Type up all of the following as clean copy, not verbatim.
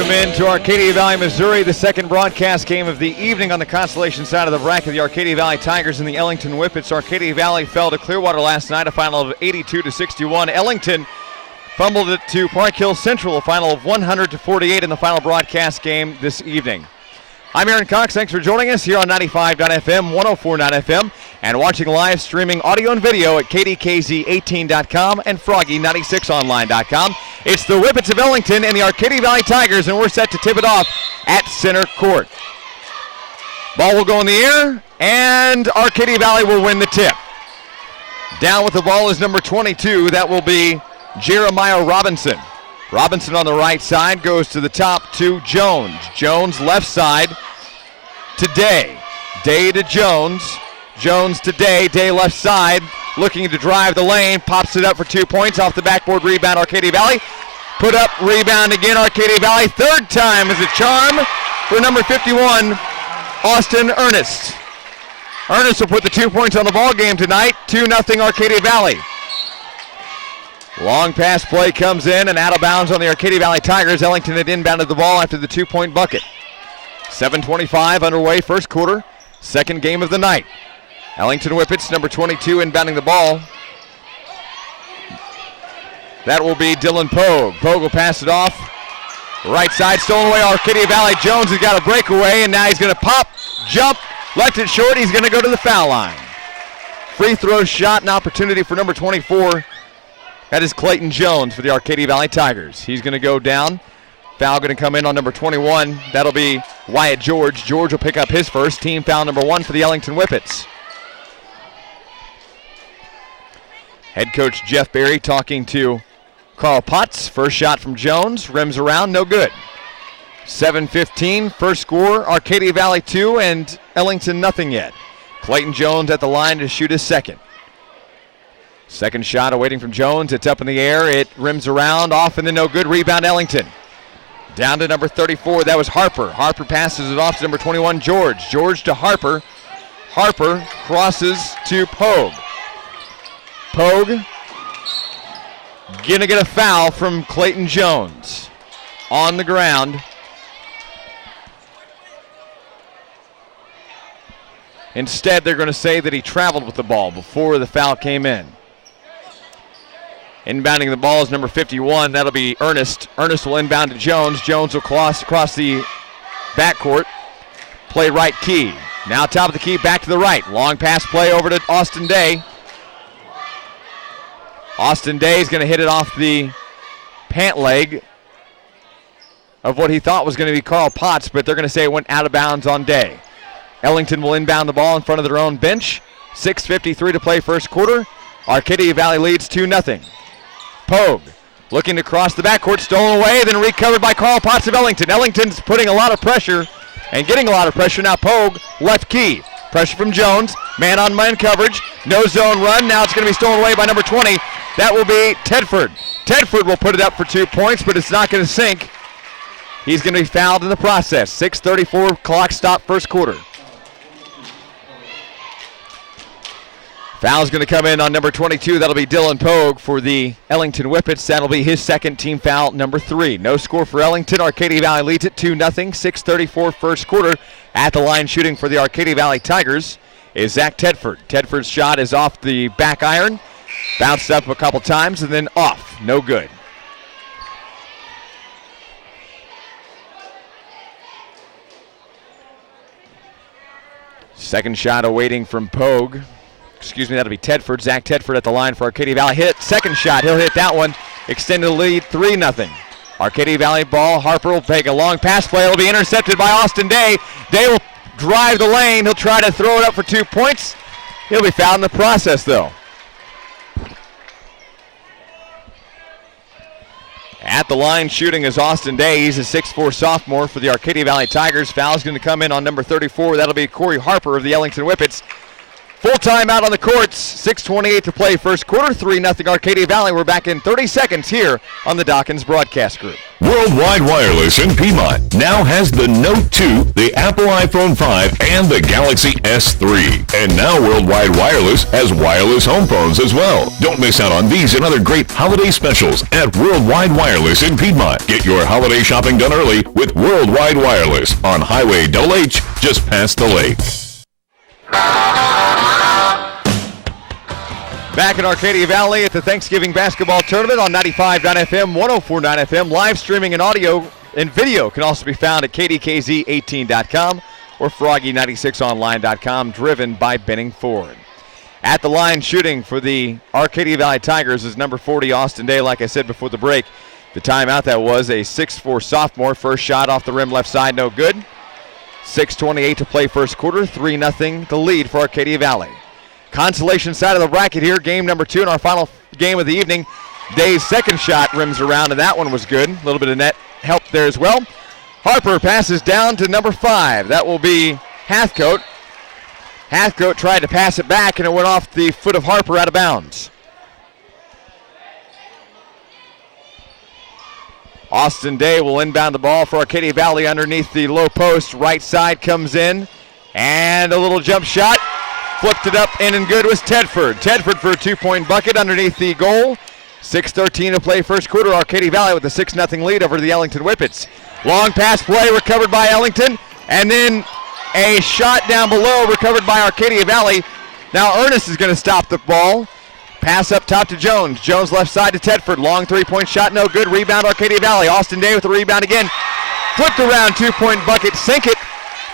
Welcome into Arcadia Valley, Missouri, the second broadcast game of the evening on the Constellation side of the bracket. The Arcadia Valley Tigers and the Ellington Whippets. Arcadia Valley fell to Clearwater last night, a final of 82-61. Ellington fumbled it to Park Hill Central, a final of 100-48 in the final broadcast game this evening. I'm Aaron Cox. Thanks for joining us here on 95.FM, 104.9 FM, and watching live streaming audio and video at kdkz18.com and froggy96online.com. It's the Whippets of Ellington and the Arcadia Valley Tigers, and we're set to tip it off at center court. Ball will go in the air, and Arcadia Valley will win the tip. Down with the ball is number 22. That will be Jeremiah Robinson. Robinson on the right side goes to the top to Jones. Jones left side to Day. Day to Jones. Jones to Day. Day left side looking to drive the lane. Pops it up for 2 points off the backboard rebound Arcadia Valley. Put up, rebound again Arcadia Valley. Third time is a charm for number 51, Austin Ernest. Ernest will put the 2 points on the ball game tonight. 2-0 Arcadia Valley. Long pass play comes in and out of bounds on the Arcadia Valley Tigers. Ellington had inbounded the ball after the 2-point bucket. 7:25 underway, first quarter, second game of the night. Ellington Whippets, number 22, inbounding the ball. That will be Dylan Pogue. Pogue will pass it off. Right side, stolen away, Arcadia Valley. Jones has got a breakaway, and now he's going to pop, jump, left it short. He's going to go to the foul line. Free throw shot and opportunity for number 24. That is Clayton Jones for the Arcadia Valley Tigers. He's going to go down. Foul going to come in on number 21. That'll be Wyatt George. George will pick up his first. Team foul number 1 for the Ellington Whippets. Head coach Jeff Berry talking to Carl Potts. First shot from Jones. Rims around, no good. 7:15, first score. Arcadia Valley 2 and Ellington nothing yet. Clayton Jones at the line to shoot his second. Second shot awaiting from Jones. It's up in the air. It rims around, off and then no good. Rebound Ellington. Down to number 34. That was Harper. Harper passes it off to number 21, George. George to Harper. Harper crosses to Pogue. Pogue gonna get a foul from Clayton Jones. On the ground. Instead, they're going to say that he traveled with the ball before the foul came in. Inbounding the ball is number 51. That'll be Ernest. Ernest will inbound to Jones. Jones will cross the backcourt. Play right key. Now top of the key, back to the right. Long pass play over to Austin Day. Austin Day is going to hit it off the pant leg of what he thought was going to be Carl Potts, but they're going to say it went out of bounds on Day. Ellington will inbound the ball in front of their own bench. 6:53 to play first quarter. Arcadia Valley leads 2-0. Pogue looking to cross the backcourt, stolen away, then recovered by Carl Potts of Ellington. Ellington's putting a lot of pressure and getting a lot of pressure. Now Pogue, left key. Pressure from Jones, man-on-man coverage, no zone run. Now it's going to be stolen away by number 20. That will be Tedford. Tedford will put it up for 2 points, but it's not going to sink. He's going to be fouled in the process. 6:34 clock stop first quarter. Foul's going to come in on number 22. That'll be Dylan Pogue for the Ellington Whippets. That'll be his second team foul, number 3. No score for Ellington. Arcadia Valley leads it 2-0. 6:34 first quarter. At the line shooting for the Arcadia Valley Tigers is Zach Tedford. Tedford's shot is off the back iron. Bounced up a couple times and then off. No good. Second shot awaiting from Pogue. Excuse me, that'll be Tedford. Zach Tedford at the line for Arcadia Valley. Hit, second shot, he'll hit that one. Extended the lead, 3-0. Arcadia Valley ball, Harper will take a long pass play. It'll be intercepted by Austin Day. Day will drive the lane. He'll try to throw it up for 2 points. He'll be fouled in the process, though. At the line shooting is Austin Day. He's a 6'4 sophomore for the Arcadia Valley Tigers. Foul's going to come in on number 34. That'll be Corey Harper of the Ellington Whippets. Full timeout on the courts, 6:28 to play first quarter, 3-0 Arcadia Valley. We're back in 30 seconds here on the Dawkins Broadcast Group. Worldwide Wireless in Piedmont now has the Note 2, the Apple iPhone 5, and the Galaxy S3. And now Worldwide Wireless has wireless home phones as well. Don't miss out on these and other great holiday specials at Worldwide Wireless in Piedmont. Get your holiday shopping done early with Worldwide Wireless on Highway H, just past the lake. Back in Arcadia Valley at the Thanksgiving Basketball Tournament on 95.9 FM, 104.9 FM. Live streaming and audio and video can also be found at kdkz18.com or froggy96online.com, driven by Benning Ford. At the line shooting for the Arcadia Valley Tigers is number 40, Austin Day. Like I said before the break, the timeout, that was a 6'4 sophomore. First shot off the rim left side, no good. 6:28 to play first quarter, 3-0 the lead for Arcadia Valley. Consolation side of the bracket here, game number 2 in our final game of the evening. Day's second shot rims around, and that one was good. A little bit of net help there as well. Harper passes down to number 5. That will be Hathcote. Hathcote tried to pass it back, and it went off the foot of Harper out of bounds. Austin Day will inbound the ball for Arcadia Valley underneath the low post. Right side comes in, and a little jump shot. Flipped it up, in and good was Tedford. Tedford for a 2-point bucket underneath the goal. 6:13 to play first quarter. Arcadia Valley with a 6-0 lead over the Ellington Whippets. Long pass play recovered by Ellington, and then a shot down below recovered by Arcadia Valley. Now Ernest is going to stop the ball. Pass up top to Jones. Jones left side to Tedford. Long 3-point shot, no good. Rebound Arcadia Valley. Austin Day with the rebound again. Flipped around, 2-point bucket, sink it.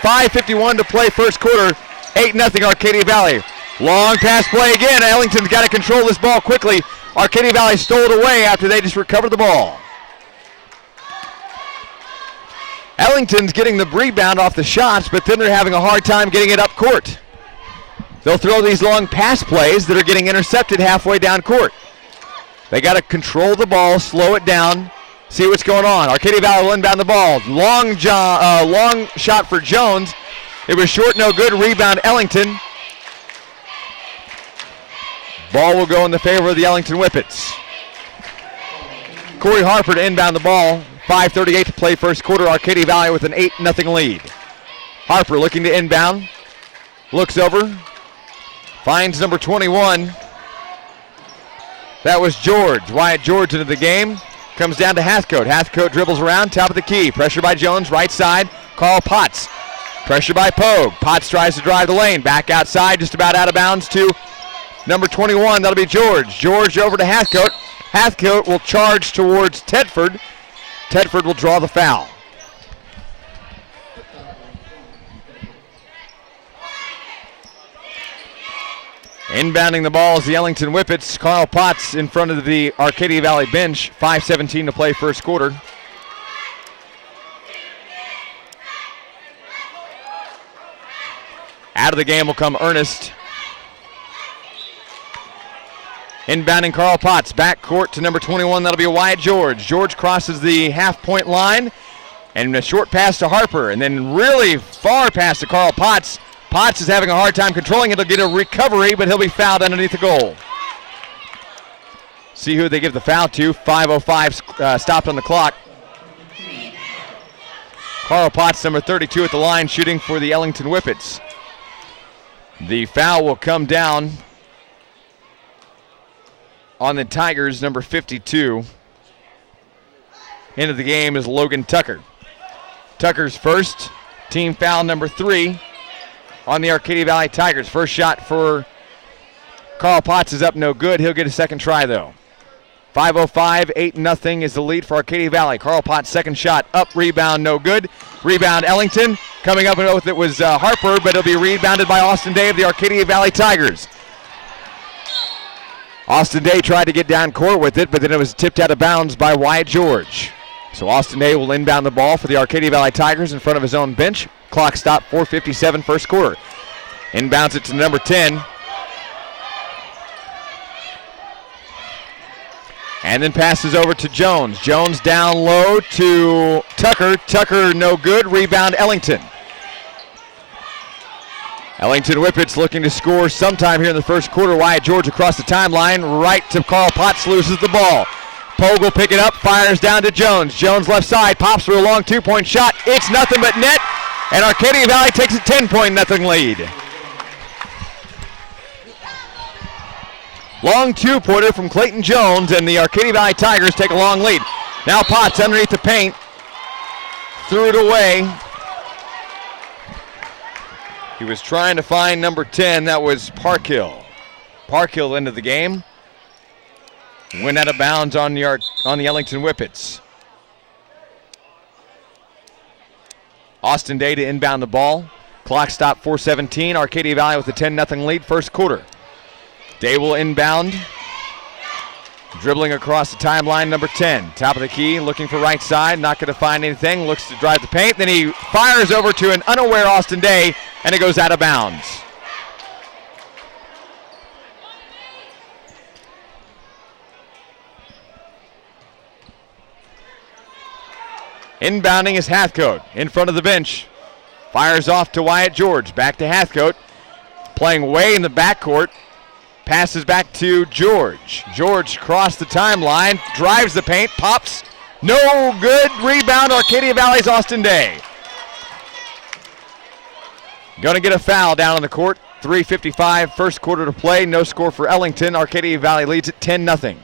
5:51 to play first quarter. 8-0 Arcadia Valley. Long pass play again. Ellington's got to control this ball quickly. Arcadia Valley stole it away after they just recovered the ball. Ellington's getting the rebound off the shots, but then they're having a hard time getting it up court. They'll throw these long pass plays that are getting intercepted halfway down court. They got to control the ball, slow it down, see what's going on. Arcadia Valley will inbound the ball. Long shot for Jones. It was short, no good. Rebound, Ellington. Ball will go in the favor of the Ellington Whippets. Corey Harper to inbound the ball. 5:38 to play first quarter. Arcadia Valley with an 8-0 lead. Harper looking to inbound. Looks over. Finds number 21. That was George. Wyatt George into the game. Comes down to Hathcote. Hathcote dribbles around, top of the key. Pressure by Jones, right side. Carl Potts. Pressure by Pogue. Potts tries to drive the lane. Back outside, just about out of bounds to number 21. That'll be George. George over to Hathcote. Hathcote will charge towards Tedford. Tedford will draw the foul. Inbounding the ball is the Ellington Whippets. Carl Potts in front of the Arcadia Valley bench. 5:17 to play first quarter. Out of the game will come Ernest. Inbounding Carl Potts. Back court to number 21. That'll be Wyatt George. George crosses the half-point line. And a short pass to Harper. And then really far pass to Carl Potts. Potts is having a hard time controlling it. He'll get a recovery, but he'll be fouled underneath the goal. See who they give the foul to. 5:05 stopped on the clock. Carl Potts, number 32 at the line, shooting for the Ellington Whippets. The foul will come down on the Tigers, number 52. Into the game is Logan Tucker. Tucker's first, team foul number 3 on the Arcadia Valley Tigers. First shot for Carl Potts is up, no good. He'll get a second try though. 5:05, 8-0 is the lead for Arcadia Valley. Carl Potts' second shot up, rebound, no good. Rebound, Ellington. Coming up with it was Harper, but it'll be rebounded by Austin Day of the Arcadia Valley Tigers. Austin Day tried to get down court with it, but then it was tipped out of bounds by Wyatt George. So Austin Day will inbound the ball for the Arcadia Valley Tigers in front of his own bench. Clock stop, 4:57 first quarter. Inbounds it to number 10. And then passes over to Jones. Jones down low to Tucker. Tucker no good. Rebound Ellington. Ellington Whippets looking to score sometime here in the first quarter. Wyatt George across the timeline, right to Carl Potts, loses the ball. Pogue will pick it up, fires down to Jones. Jones left side, pops for a long two-point shot. It's nothing but net, and Arcadia Valley takes a 10-point nothing lead. Long two-pointer from Clayton Jones, and the Arcadia Valley Tigers take a long lead. Now Potts underneath the paint, threw it away. He was trying to find number 10, that was Parkhill. Parkhill into the game. Went out of bounds on the Ellington Whippets. Austin Day to inbound the ball. Clock stop 4:17. Arcadia Valley with a 10-0 lead, first quarter. Day will inbound. Dribbling across the timeline, number 10. Top of the key, looking for right side, not going to find anything. Looks to drive the paint, then he fires over to an unaware Austin Day, and it goes out of bounds. Inbounding is Hathcote in front of the bench. Fires off to Wyatt George. Back to Hathcote. Playing way in the backcourt. Passes back to George. George crossed the timeline. Drives the paint. Pops. No good. Rebound. Arcadia Valley's Austin Day. Going to get a foul down on the court. 3:55 first quarter to play. No score for Ellington. Arcadia Valley leads at 10-0.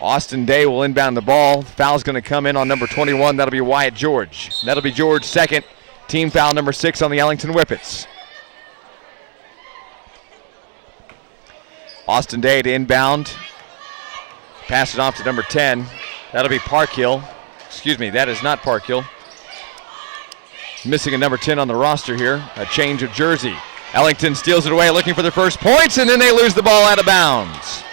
Austin Day will inbound the ball. Foul's going to come in on number 21. That'll be Wyatt George. That'll be George's second. Team foul number 6 on the Ellington Whippets. Austin Day to inbound. Pass it off to number 10. That'll be Parkhill. Excuse me, that is not Parkhill. Missing a number 10 on the roster here. A change of jersey. Ellington steals it away looking for their first points, and then they lose the ball out of bounds.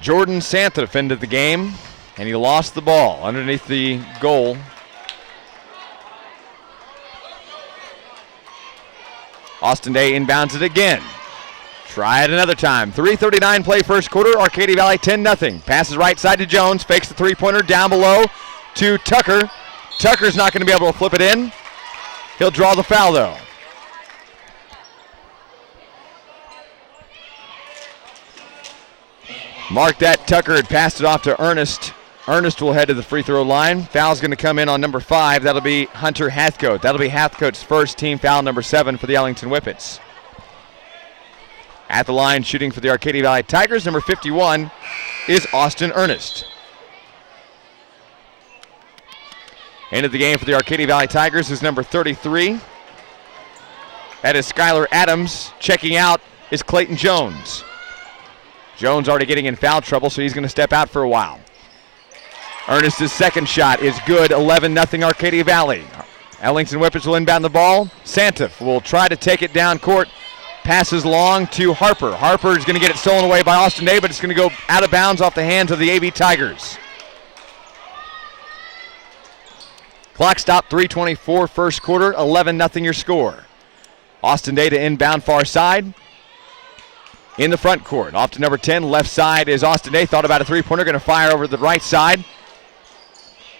Jordan Santa defended the game, and he lost the ball underneath the goal. Austin Day inbounds it again. Try it another time. 3:39 play first quarter. Arcadia Valley 10-0. Passes right side to Jones. Fakes the three-pointer down below to Tucker. Tucker's not going to be able to flip it in. He'll draw the foul, though. Mark that. Tucker had passed it off to Ernest. Ernest will head to the free throw line. Foul's going to come in on number 5. That'll be Hunter Hathcote. That'll be Hathcote's first, team foul number 7 for the Ellington Whippets. At the line, shooting for the Arcadia Valley Tigers, number 51 is Austin Ernest. Into the game for the Arcadia Valley Tigers is number 33. That is Skylar Adams. Checking out is Clayton Jones. Jones already getting in foul trouble, so he's going to step out for a while. Ernest's second shot is good. 11-0 Arcadia Valley. Ellington Whippets will inbound the ball. Santa will try to take it down court. Passes long to Harper. Harper is going to get it stolen away by Austin Day, but it's going to go out of bounds off the hands of the AV Tigers. Clock stop, 3:24 first quarter, 11-0 your score. Austin Day to inbound far side. In the front court, off to number 10, left side is Austin Day. Thought about a three-pointer, going to fire over the right side.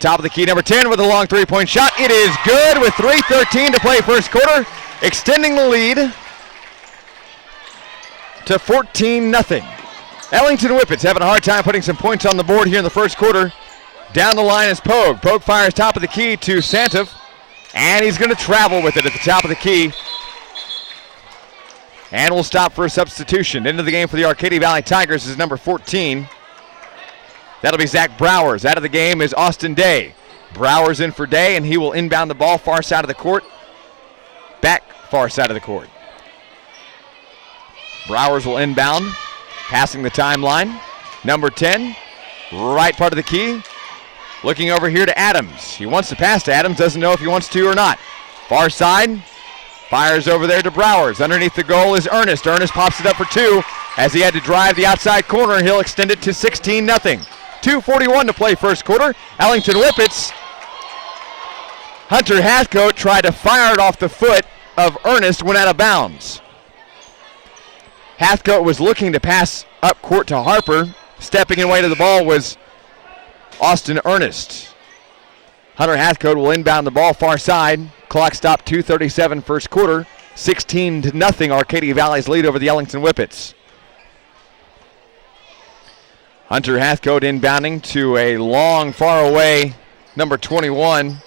Top of the key, number 10 with a long three-point shot. It is good with 3:13 to play first quarter, extending the lead to 14-0. Ellington Whippets having a hard time putting some points on the board here in the first quarter. Down the line is Pogue. Pogue fires top of the key to Santif, and he's going to travel with it at the top of the key. And we'll stop for a substitution. Into the game for the Arcadia Valley Tigers is number 14. That'll be Zach Browers. Out of the game is Austin Day. Browers in for Day, and he will inbound the ball far side of the court. Back far side of the court. Browers will inbound, passing the timeline. Number 10, right part of the key. Looking over here to Adams. He wants to pass to Adams, doesn't know if he wants to or not. Far side, fires over there to Browers. Underneath the goal is Ernest. Ernest pops it up for 2. As he had to drive the outside corner, he'll extend it to 16-0. 2:41 to play first quarter. Ellington Whippets. Hunter Hathcote tried to fire it off the foot of Ernest, went out of bounds. Hathcote was looking to pass up court to Harper. Stepping away to the ball was Austin Ernest. Hunter Hathcote will inbound the ball far side. Clock stop 2:37 first quarter. 16-0 Arcadia Valley's lead over the Ellington Whippets. Hunter Hathcote inbounding to a long, far away number 21.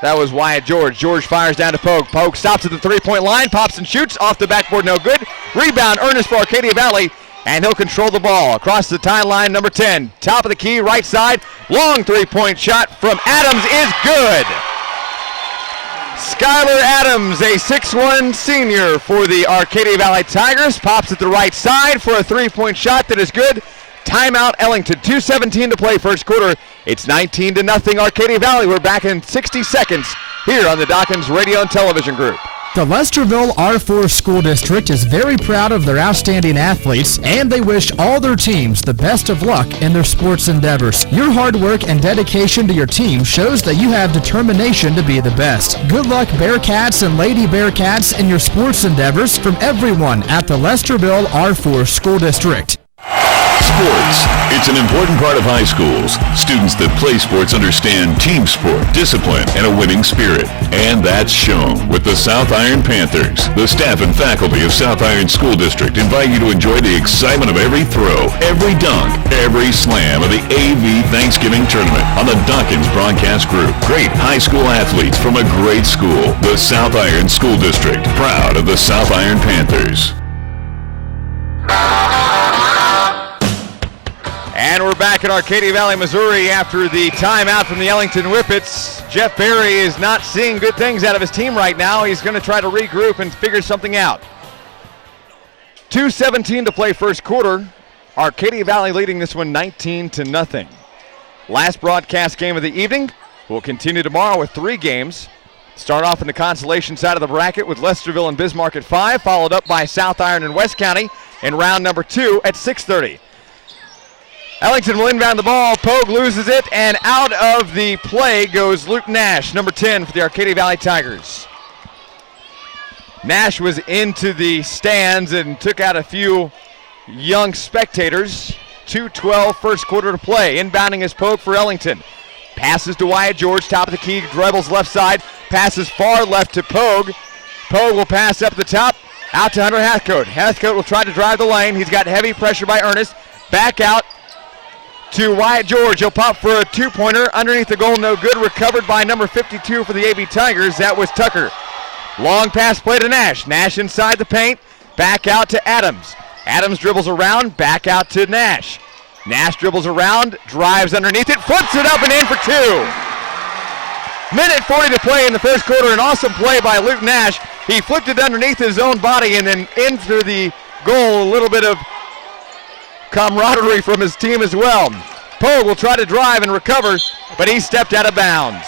That was Wyatt George. George fires down to Pogue. Pogue stops at the three-point line, pops and shoots. Off the backboard, no good. Rebound, Ernest for Arcadia Valley, and he'll control the ball. Across the timeline, number 10. Top of the key, right side. Long three-point shot from Adams is good. Skylar Adams, a 6'1 senior for the Arcadia Valley Tigers, pops at the right side for a three-point shot that is good. Timeout Ellington, 2:17 to play first quarter. It's 19-0 Arcadia Valley. We're back in 60 seconds here on the Dawkins Radio and Television Group. The Lesterville R4 School District is very proud of their outstanding athletes, and they wish all their teams the best of luck in their sports endeavors. Your hard work and dedication to your team shows that you have determination to be the best. Good luck, Bearcats and Lady Bearcats, in your sports endeavors from everyone at the Lesterville R4 School District. Sports. It's an important part of high schools. Students that play sports understand team sport, discipline, and a winning spirit. And that's shown with the South Iron Panthers. The staff and faculty of South Iron School District invite you to enjoy the excitement of every throw, every dunk, every slam of the AV Thanksgiving Tournament on the Dawkins Broadcast Group. Great high school athletes from a great school. The South Iron School District, proud of the South Iron Panthers. And we're back in Arcadia Valley, Missouri after the timeout from the Ellington Whippets. Jeff Berry is not seeing good things out of his team right now. He's going to try to regroup and figure something out. 2:17 to play first quarter. Arcadia Valley leading this one 19-0. Last broadcast game of the evening. We'll continue tomorrow with 3 games. Start off in the consolation side of the bracket with Lesterville and Bismarck at 5, followed up by South Iron and West County in round number 2 at 6:30. Ellington will inbound the ball. Pogue loses it, and out of the play goes Luke Nash, number 10 for the Arcadia Valley Tigers. Nash was into the stands and took out a few young spectators. 2:12 first quarter to play. Inbounding is Pogue for Ellington. Passes to Wyatt George, top of the key, dribbles left side, passes far left to Pogue. Pogue will pass up the top, out to Hunter Hathcote. Hathcote will try to drive the lane. He's got heavy pressure by Ernest. Back out to Wyatt George. He'll pop for a two-pointer underneath the goal, no good. Recovered by number 52 for the AB Tigers. That was Tucker. Long pass play to Nash. Nash inside the paint. Back out to Adams. Adams dribbles around, back out to Nash. Nash dribbles around, drives underneath it, flips it up and in for 2. Minute 40 to play in the first quarter. An awesome play by Luke Nash. He flipped it underneath his own body and then into the goal. A little bit of camaraderie from his team as well. Pogue will try to drive and recover, but he stepped out of bounds.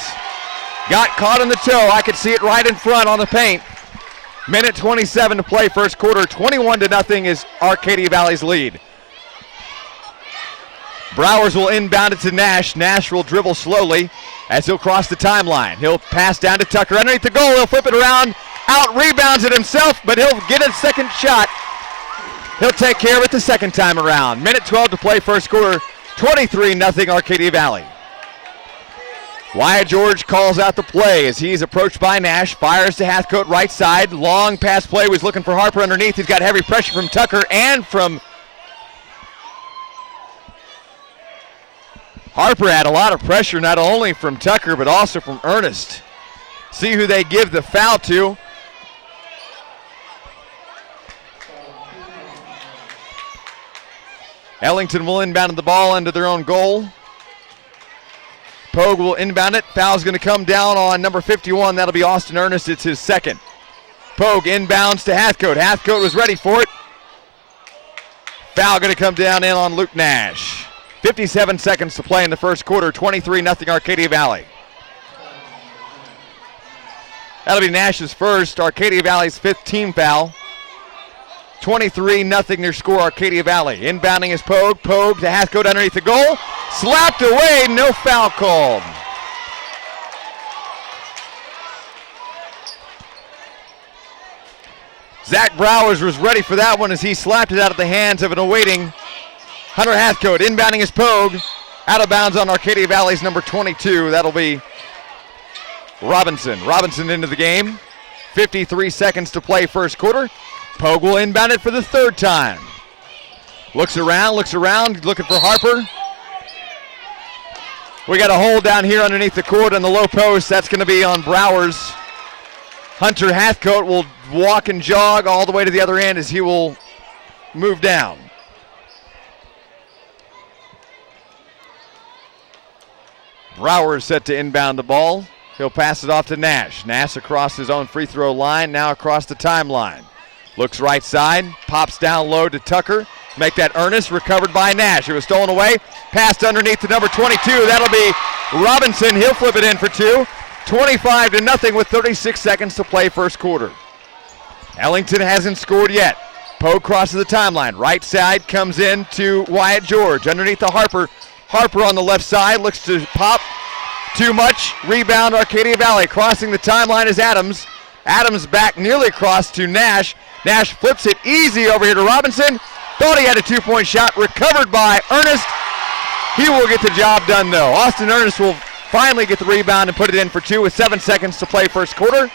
Got caught in the toe. I could see it right in front on the paint. Minute 27 to play first quarter. 21-0 is Arcadia Valley's lead. Browers will inbound it to Nash. Nash will dribble slowly as he'll cross the timeline. He'll pass down to Tucker underneath the goal. He'll flip it around, out rebounds it himself, but he'll get a second shot. He'll take care of it the second time around. Minute 12 to play first quarter. 23-0 Arcadia Valley. Wyatt George calls out the play as he's approached by Nash. Fires to Hathcote right side. Long pass play, was looking for Harper underneath. He's got heavy pressure from Tucker and from Harper. Had a lot of pressure not only from Tucker but also from Ernest. See who they give the foul to. Ellington will inbound the ball into their own goal. Pogue will inbound it. Foul's going to come down on number 51. That'll be Austin Ernest. It's his second. Pogue inbounds to Hathcote. Hathcote was ready for it. Foul going to come down in on Luke Nash. 57 seconds to play in the first quarter. 23-0 Arcadia Valley. That'll be Nash's first. Arcadia Valley's 5th team foul. 23-0 their score, Arcadia Valley. Inbounding is Pogue. Pogue to Hathcote underneath the goal. Slapped away, no foul called. Zach Browers was ready for that one as he slapped it out of the hands of an awaiting Hunter Hathcote. Inbounding is Pogue. Out of bounds on Arcadia Valley's number 22. That'll be Robinson into the game. 53 seconds to play first quarter. Pogue will inbound it for the third time. Looks around, looking for Harper. We got a hole down here underneath the court on the low post. That's going to be on Browers. Hunter Hathcote will walk and jog all the way to the other end as he will move down. Browers set to inbound the ball. He'll pass it off to Nash. Nash across his own free throw line, now across the timeline. Looks right side, pops down low to Tucker. Make that Ernest, recovered by Nash. It was stolen away, passed underneath to number 22. That'll be Robinson. He'll flip it in for two. 25-0 with 36 seconds to play first quarter. Ellington hasn't scored yet. Pogue crosses the timeline. Right side comes in to Wyatt George. Underneath to Harper. Harper on the left side looks to pop. Too much. Rebound Arcadia Valley. Crossing the timeline is Adams. Adams back nearly across to Nash. Nash flips it easy over here to Robinson. Thought he had a two-point shot. Recovered by Ernest. He will get the job done though. Austin Ernest will finally get the rebound and put it in for two with 7 seconds to play first quarter.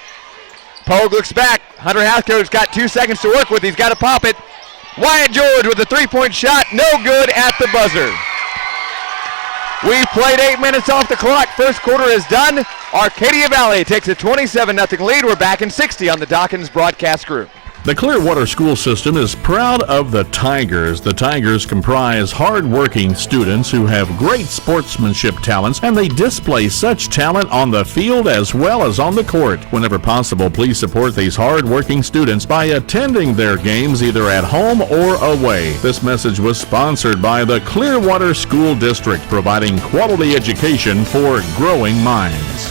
Pogue looks back. Hunter Hathcote's got 2 seconds to work with. He's got to pop it. Wyatt George with a three-point shot. No good at the buzzer. We've played 8 minutes off the clock. First quarter is done. Arcadia Valley takes a 27-0 lead. We're back in 60 on the Dawkins Broadcast Group. The Clearwater School System is proud of the Tigers. The Tigers comprise hard-working students who have great sportsmanship talents, and they display such talent on the field as well as on the court. Whenever possible, please support these hard-working students by attending their games either at home or away. This message was sponsored by the Clearwater School District, providing quality education for growing minds.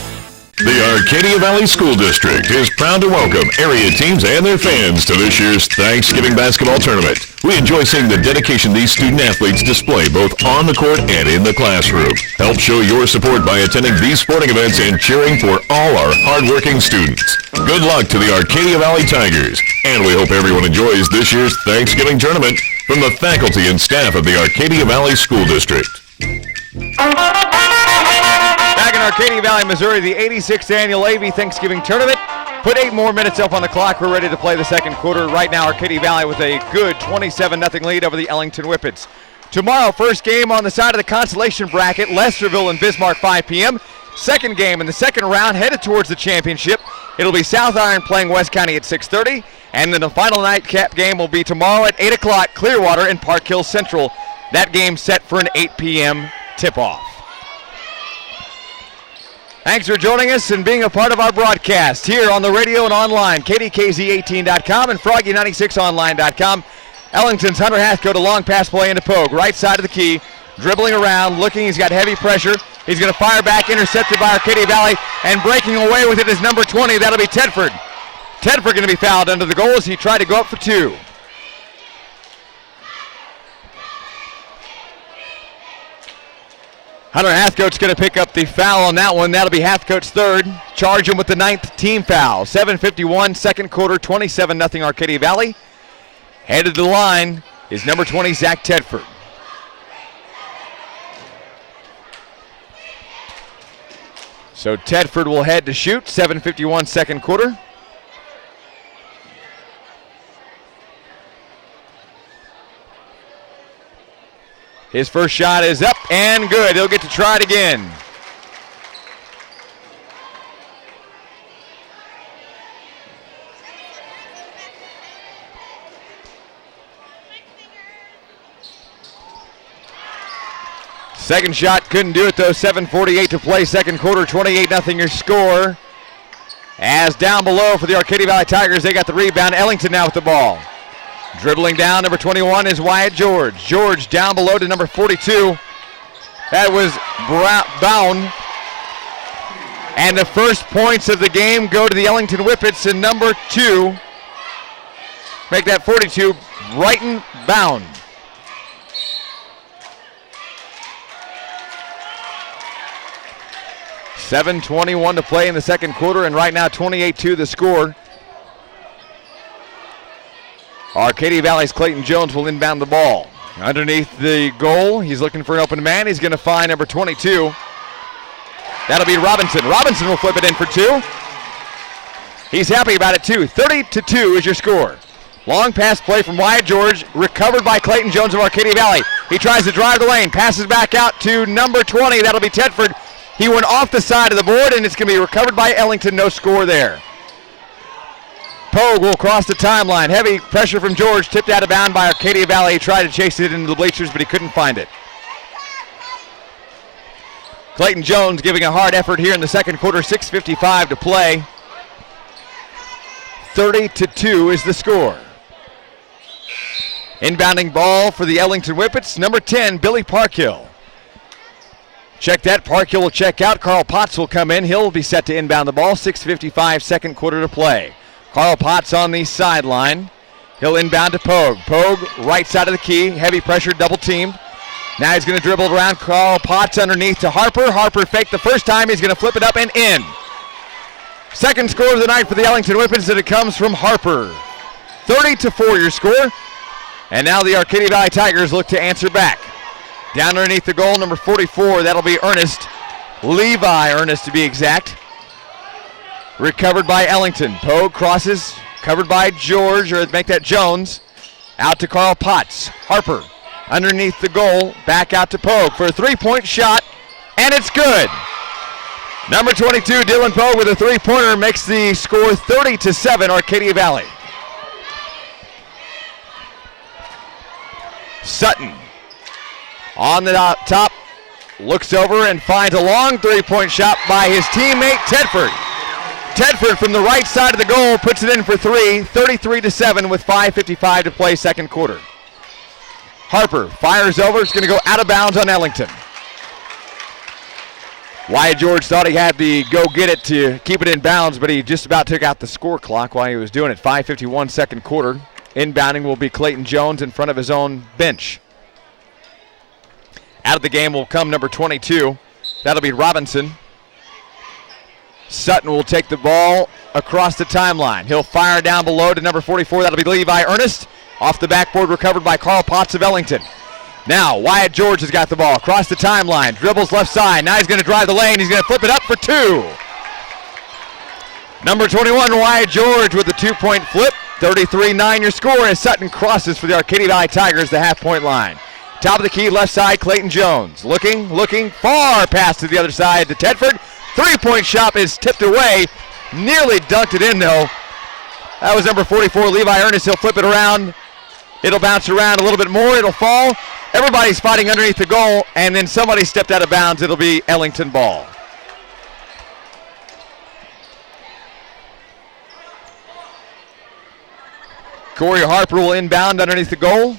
The Arcadia Valley School District is proud to welcome area teams and their fans to this year's Thanksgiving basketball tournament. We enjoy seeing the dedication these student athletes display both on the court and in the classroom. Help show your support by attending these sporting events and cheering for all our hardworking students. Good luck to the Arcadia Valley Tigers, and we hope everyone enjoys this year's Thanksgiving tournament from the faculty and staff of the Arcadia Valley School District. Back in Arcadia Valley, Missouri, the 86th annual AV Thanksgiving Tournament. Put 8 more minutes up on the clock. We're ready to play the second quarter. Right now, Arcadia Valley with a good 27-0 lead over the Ellington Whippets. Tomorrow, first game on the side of the consolation bracket, Lesterville and Bismarck, 5 p.m. Second game in the second round, headed towards the championship. It'll be South Iron playing West County at 6:30. And then the final nightcap game will be tomorrow at 8 o'clock, Clearwater and Park Hill Central. That game set for an 8 p.m. tip-off. Thanks for joining us and being a part of our broadcast here on the radio and online, KDKZ18.com and Froggy96online.com. Ellington's Hunter Hathcote, a long pass play into Pogue, right side of the key, dribbling around, looking, he's got heavy pressure. He's going to fire back, intercepted by Arcadia Valley, and breaking away with it is number 20, that'll be Tedford. Tedford going to be fouled under the goal as he tried to go up for two. Hunter Hathcote's going to pick up the foul on that one. That'll be Hathcote's third. Charge him with the 9th team foul. 7:51, second quarter, 27-0 Arcadia Valley. Headed to the line is number 20, Zach Tedford. So Tedford will head to shoot. 7:51, second quarter. His first shot is up and good. He'll get to try it again. Second shot couldn't do it though. 7:48 to play, second quarter, 28-0 your score. As down below for the Arcadia Valley Tigers, they got the rebound. Ellington now with the ball. Dribbling down, number 21 is Wyatt George. George down below to number 42. That was Bound. And the first points of the game go to the Ellington Whippets, and number 2, make that 42, Brighton Bound. $7:21 to play in the second quarter, and right now 28-2 the score. Arcadia Valley's Clayton Jones will inbound the ball. Underneath the goal, he's looking for an open man. He's going to find number 22. That'll be Robinson. Robinson will flip it in for 2. He's happy about it too. 30-2 is your score. Long pass play from Wyatt George, recovered by Clayton Jones of Arcadia Valley. He tries to drive the lane, passes back out to number 20. That'll be Tedford. He went off the side of the board, and it's going to be recovered by Ellington. No score there. Pogue will cross the timeline. Heavy pressure from George, tipped out of bounds by Arcadia Valley. He tried to chase it into the bleachers, but he couldn't find it. Clayton Jones giving a hard effort here in the second quarter. 6:55 to play. 30-2 is the score. Inbounding ball for the Ellington Whippets, number 10, Billy Parkhill. Check that. Parkhill will check out. Carl Potts will come in. He'll be set to inbound the ball. 6:55, second quarter to play. Carl Potts on the sideline. He'll inbound to Pogue. Pogue, right side of the key. Heavy pressure, double teamed. Now he's going to dribble it around. Carl Potts underneath to Harper. Harper faked the first time. He's going to flip it up and in. Second score of the night for the Ellington Whippets, and it comes from Harper. 30-4 your score. And now the Arcadia Valley Tigers look to answer back. Down underneath the goal, number 44, that'll be Ernest. Levi Ernest to be exact. Recovered by Ellington. Pogue crosses, covered by George, or make that Jones. Out to Carl Potts. Harper underneath the goal, back out to Pogue for a three-point shot, and it's good. Number 22, Dylan Pogue with a three-pointer makes the score 30-7, Arcadia Valley. Sutton on the top, looks over and finds a long three-point shot by his teammate Tedford. Tedford from the right side of the goal puts it in for 3, 33-7 with 5:55 to play second quarter. Harper fires over, it's going to go out of bounds on Ellington. Wyatt George thought he had the go-get-it to keep it in bounds, but he just about took out the score clock while he was doing it. 5:51 second quarter. Inbounding will be Clayton Jones in front of his own bench. Out of the game will come number 22. That'll be Robinson. Sutton will take the ball across the timeline. He'll fire down below to number 44. That'll be Levi Ernest. Off the backboard, recovered by Carl Potts of Ellington. Now, Wyatt George has got the ball across the timeline. Dribbles left side. Now he's going to drive the lane. He's going to flip it up for 2. Number 21, Wyatt George with the 2-point flip. 33-9 your score as Sutton crosses for the Arcadia Valley Tigers, the half-point line. Top of the key, left side, Clayton Jones. Looking, far pass to the other side to Tedford. Three-point shot is tipped away. Nearly dunked it in, though. That was number 44, Levi Ernest. He'll flip it around. It'll bounce around a little bit more. It'll fall. Everybody's fighting underneath the goal, and then somebody stepped out of bounds. It'll be Ellington ball. Corey Harper will inbound underneath the goal.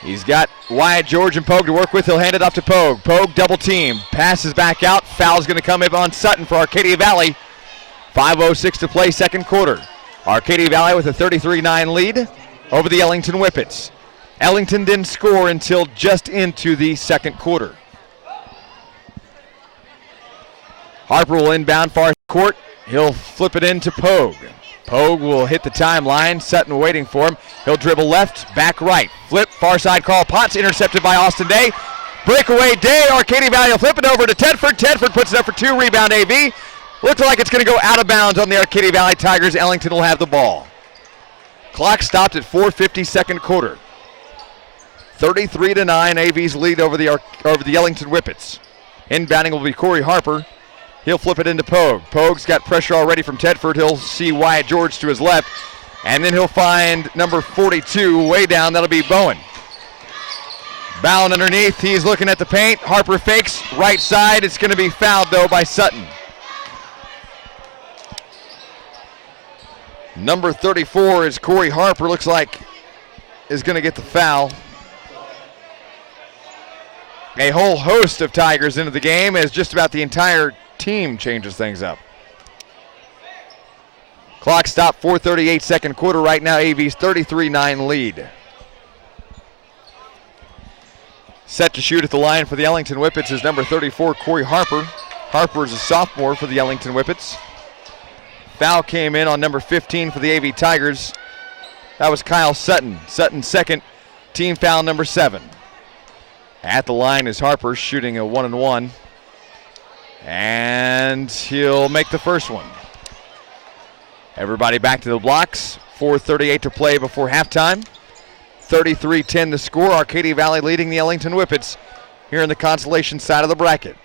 He's got Wyatt George and Pogue to work with. He'll hand it off to Pogue. Pogue double team. Passes back out. Foul's going to come in on Sutton for Arcadia Valley. 5:06 to play second quarter. Arcadia Valley with a 33-9 lead over the Ellington Whippets. Ellington didn't score until just into the second quarter. Harper will inbound far court. He'll flip it into Pogue. Pogue will hit the timeline. Sutton waiting for him. He'll dribble left, back right. Flip, far side, Carl Potts, intercepted by Austin Day. Breakaway Day, Arcadia Valley will flip it over to Tedford. Tedford puts it up for 2, rebound AV. Looks like it's going to go out of bounds on the Arcadia Valley Tigers. Ellington will have the ball. Clock stopped at 4:50 second quarter. 33-9, AV's lead over the Ellington Whippets. Inbounding will be Corey Harper. He'll flip it into Pogue. Pogue's got pressure already from Tedford. He'll see Wyatt George to his left. And then he'll find number 42 way down. That'll be Bowen. Bowen underneath. He's looking at the paint. Harper fakes. Right side. It's going to be fouled, though, by Sutton. Number 34 is Corey Harper. Looks like is going to get the foul. A whole host of Tigers into the game as just about the entire team changes things up. Clock stop, 4:38 second quarter. Right now, AV's 33-9 lead. Set to shoot at the line for the Ellington Whippets is number 34, Corey Harper. Harper is a sophomore for the Ellington Whippets. Foul came in on number 15 for the AV Tigers. That was Kyle Sutton. Sutton's second, team foul number 7. At the line is Harper shooting a 1-and-1. And he'll make the first one. Everybody back to the blocks. 4:38 to play before halftime. 33-10 the score. Arcadia Valley leading the Ellington Whippets here in the consolation side of the bracket.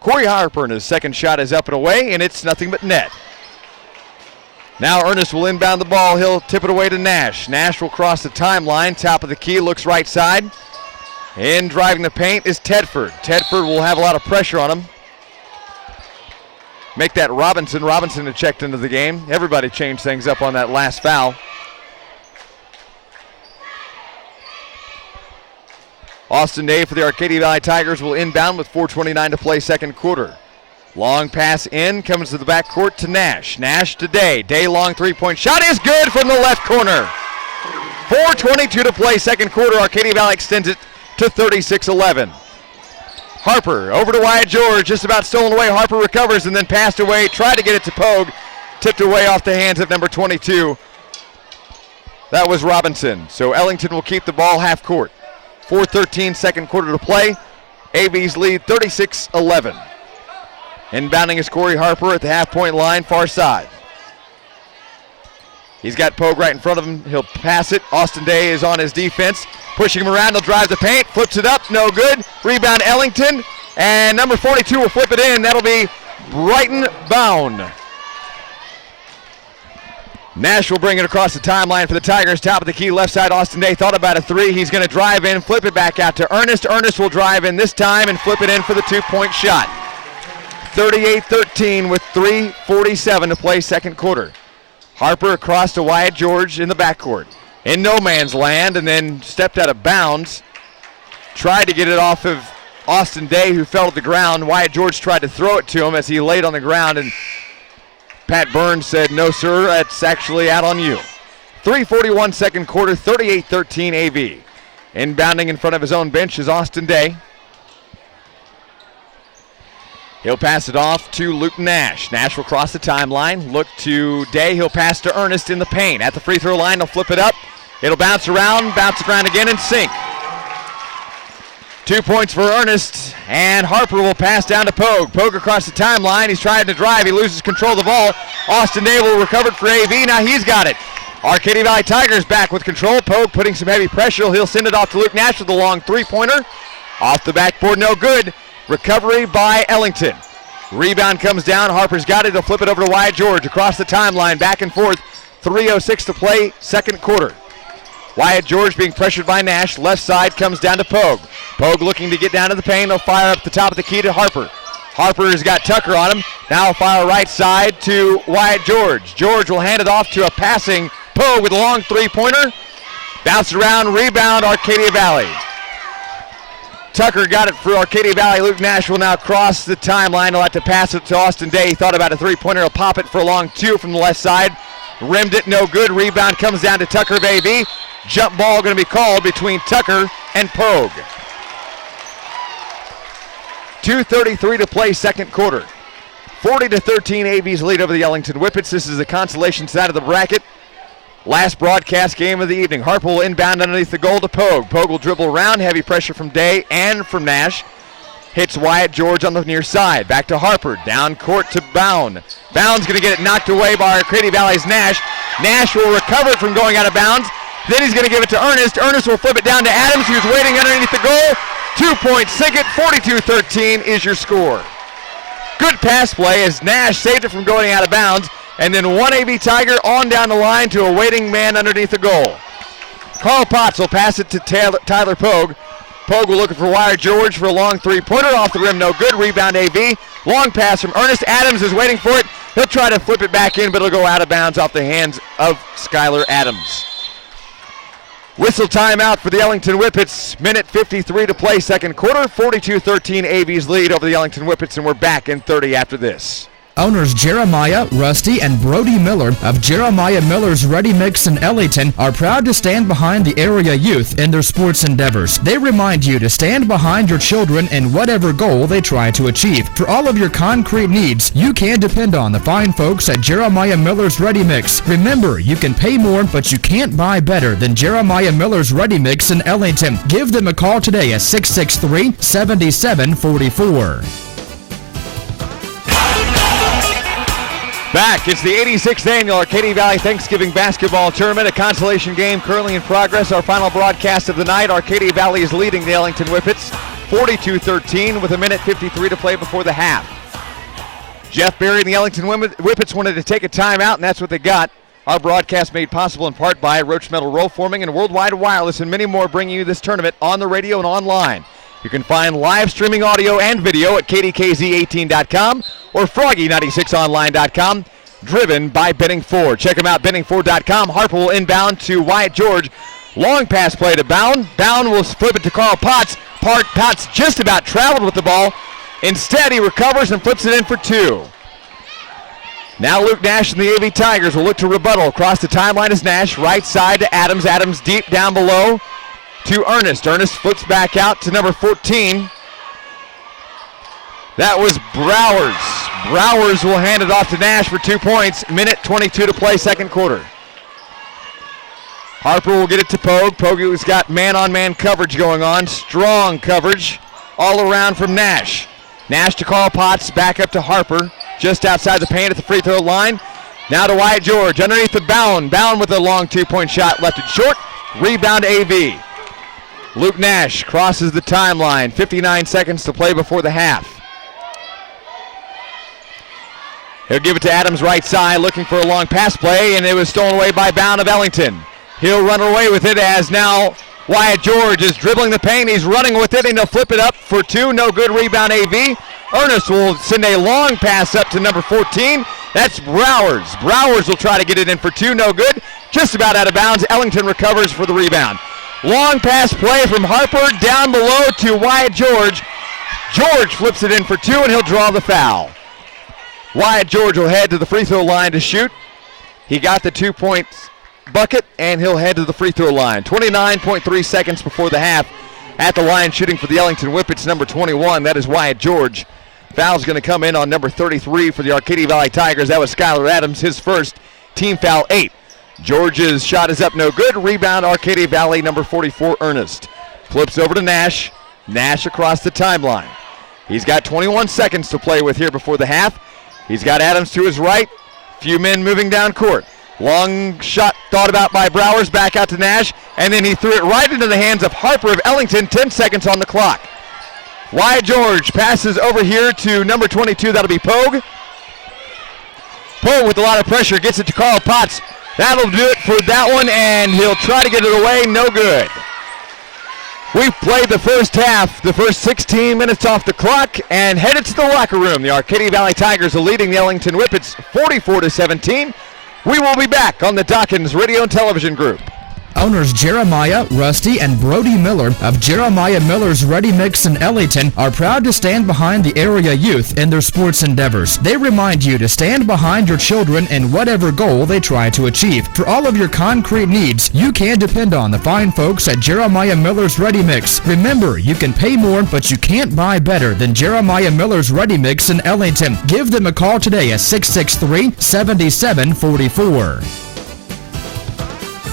Corey Harper, and his second shot is up and away, and it's nothing but net. Now Ernest will inbound the ball. He'll tip it away to Nash. Nash will cross the timeline. Top of the key, looks right side. In driving the paint is Tedford. Tedford will have a lot of pressure on him. Make that Robinson. Robinson had checked into the game. Everybody changed things up on that last foul. Austin Day for the Arcadia Valley Tigers will inbound with 4:29 to play second quarter. Long pass in, comes to the backcourt to Nash. Nash to Day. Day long three-point shot is good from the left corner. 4:22 to play second quarter. Arcadia Valley extends it to 36-11. Harper over to Wyatt George, just about stolen away. Harper recovers and then passed away. Tried to get it to Pogue. Tipped away off the hands of number 22. That was Robinson. So Ellington will keep the ball half court. 4:13 second quarter to play. AV's lead 36-11. Inbounding is Corey Harper at the half-point line, far side. He's got Pogue right in front of him. He'll pass it. Austin Day is on his defense. Pushing him around, he'll drive the paint, flips it up, no good. Rebound Ellington, and number 42 will flip it in. That'll be Brighton Bound. Nash will bring it across the timeline for the Tigers. Top of the key, left side, Austin Day thought about a three. He's going to drive in, flip it back out to Ernest. Ernest will drive in this time and flip it in for the two-point shot. 38-13 with 3:47 to play second quarter. Harper across to Wyatt George in the backcourt. In no man's land, and then stepped out of bounds. Tried to get it off of Austin Day, who fell to the ground. Wyatt George tried to throw it to him as he laid on the ground, and Pat Burns said, no, sir, that's actually out on you. 3:41 second quarter, 38-13 AV. Inbounding in front of his own bench is Austin Day. He'll pass it off to Luke Nash. Nash will cross the timeline. Look to Day. He'll pass to Ernest in the paint. At the free throw line, he'll flip it up. It'll bounce around again and sink. 2 points for Ernest, and Harper will pass down to Pogue. Pogue across the timeline. He's trying to drive. He loses control of the ball. Austin Day will recover it for AV. Now he's got it. Arcadia Valley Tigers back with control. Pogue putting some heavy pressure. He'll send it off to Luke Nash with a long three-pointer. Off the backboard, no good. Recovery by Ellington. Rebound comes down. Harper's got it. He'll flip it over to Wyatt George across the timeline. Back and forth. 3:06 to play second quarter. Wyatt George being pressured by Nash. Left side comes down to Pogue. Pogue looking to get down to the paint. He'll fire up the top of the key to Harper. Harper's got Tucker on him. Now fire right side to Wyatt George. George will hand it off to a passing Pogue with a long three-pointer. Bounce around, rebound, Arcadia Valley. Tucker got it for Arcadia Valley. Luke Nash will now cross the timeline. He'll have to pass it to Austin Day. He thought about a three-pointer. He'll pop it for a long two from the left side. Rimmed it, no good. Rebound comes down to Tucker of AV. Jump ball going to be called between Tucker and Pogue. 2:33 to play second quarter. 40-13 AV's lead over the Ellington Whippets. This is the consolation side of the bracket. Last broadcast game of the evening. Harper will inbound underneath the goal to Pogue. Pogue will dribble around. Heavy pressure from Day and from Nash. Hits Wyatt George on the near side. Back to Harper. Down court to Bound. Bound's going to get it knocked away by Arcadia Valley's Nash. Nash will recover it from going out of bounds. Then he's going to give it to Ernest. Ernest will flip it down to Adams, who's waiting underneath the goal. 2 points, sink it. 42-13 is your score. Good pass play as Nash saved it from going out of bounds. And then one AV Tiger on down the line to a waiting man underneath the goal. Carl Potts will pass it to Tyler Pogue. Pogue will look for Wyatt George for a long three-pointer. Off the rim, no good. Rebound AV. Long pass from Ernest. Adams is waiting for it. He'll try to flip it back in, but it'll go out of bounds off the hands of Skylar Adams. Whistle timeout for the Ellington Whippets. Minute 53 to play second quarter. 42-13 AV's lead over the Ellington Whippets, and we're back in 30 after this. Owners Jeremiah, Rusty, and Brody Miller of Jeremiah Miller's Ready Mix in Ellington are proud to stand behind the area youth in their sports endeavors. They remind you to stand behind your children in whatever goal they try to achieve. For all of your concrete needs, you can depend on the fine folks at Jeremiah Miller's Ready Mix. Remember, you can pay more, but you can't buy better than Jeremiah Miller's Ready Mix in Ellington. Give them a call today at 663-7744. Back. It's the 86th annual Arcadia Valley Thanksgiving Basketball Tournament, a consolation game currently in progress. Our final broadcast of the night, Arcadia Valley is leading the Ellington Whippets 42-13 with 1:53 to play before the half. Jeff Berry and the Ellington Whippets wanted to take a timeout, and that's what they got. Our broadcast made possible in part by Roach Metal Roll Forming and Worldwide Wireless, and many more, bringing you this tournament on the radio and online. You can find live streaming audio and video at kdkz18.com or froggy96online.com, driven by Benning Ford. Check them out, benningford.com. Harper will inbound to Wyatt George. Long pass play to Bound. Bound will flip it to Carl Potts. Potts just about traveled with the ball. Instead, he recovers and flips it in for two. Now Luke Nash and the AV Tigers will look to rebuttal. Across the timeline is Nash. Right side to Adams. Adams deep down below to Ernest. Ernest flips back out to number 14. That was Browers. Browers will hand it off to Nash for 2 points. 1:22 to play, second quarter. Harper will get it to Pogue. Pogue has got man-on-man coverage going on. Strong coverage all around from Nash. Nash to Carl Potts, back up to Harper. Just outside the paint at the free throw line. Now to Wyatt George, underneath the Bound. Bound with a long 2-point shot, left it short. Rebound AV. Luke Nash crosses the timeline. 59 seconds to play before the half. He'll give it to Adams right side, looking for a long pass play, and it was stolen away by Bound of Ellington. He'll run away with it as now Wyatt George is dribbling the paint. He's running with it, and he'll flip it up for two. No good, rebound AV. Ernest will send a long pass up to number 14. That's Browers. Browers will try to get it in for two. No good. Just about out of bounds. Ellington recovers for the rebound. Long pass play from Harper down below to Wyatt George. George flips it in for two, and he'll draw the foul. Wyatt George will head to the free throw line to shoot. He got the 2-point bucket, and he'll head to the free throw line. 29.3 seconds before the half. At the line shooting for the Ellington Whippets, number 21. That is Wyatt George. Foul's going to come in on number 33 for the Arcadia Valley Tigers. That was Skylar Adams, his first, team foul 8. George's shot is up, no good. Rebound Arcadia Valley, number 44, Ernest. Flips over to Nash. Nash across the timeline. He's got 21 seconds to play with here before the half. He's got Adams to his right. Few men moving down court. Long shot thought about by Browers, back out to Nash, and then he threw it right into the hands of Harper of Ellington. 10 seconds on the clock. Wyatt George passes over here to number 22. That'll be Pogue. Pogue with a lot of pressure gets it to Carl Potts. That'll do it for that one, and he'll try to get it away. No good. We've played the first half, the first 16 minutes off the clock, and headed to the locker room. The Arcadia Valley Tigers are leading the Ellington Whippets 44-17. We will be back on the Dawkins Radio and Television Group. Owners Jeremiah, Rusty, and Brody Miller of Jeremiah Miller's Ready Mix in Ellington are proud to stand behind the area youth in their sports endeavors. They remind you to stand behind your children in whatever goal they try to achieve. For all of your concrete needs, you can depend on the fine folks at Jeremiah Miller's Ready Mix. Remember, you can pay more, but you can't buy better than Jeremiah Miller's Ready Mix in Ellington. Give them a call today at 663-7744.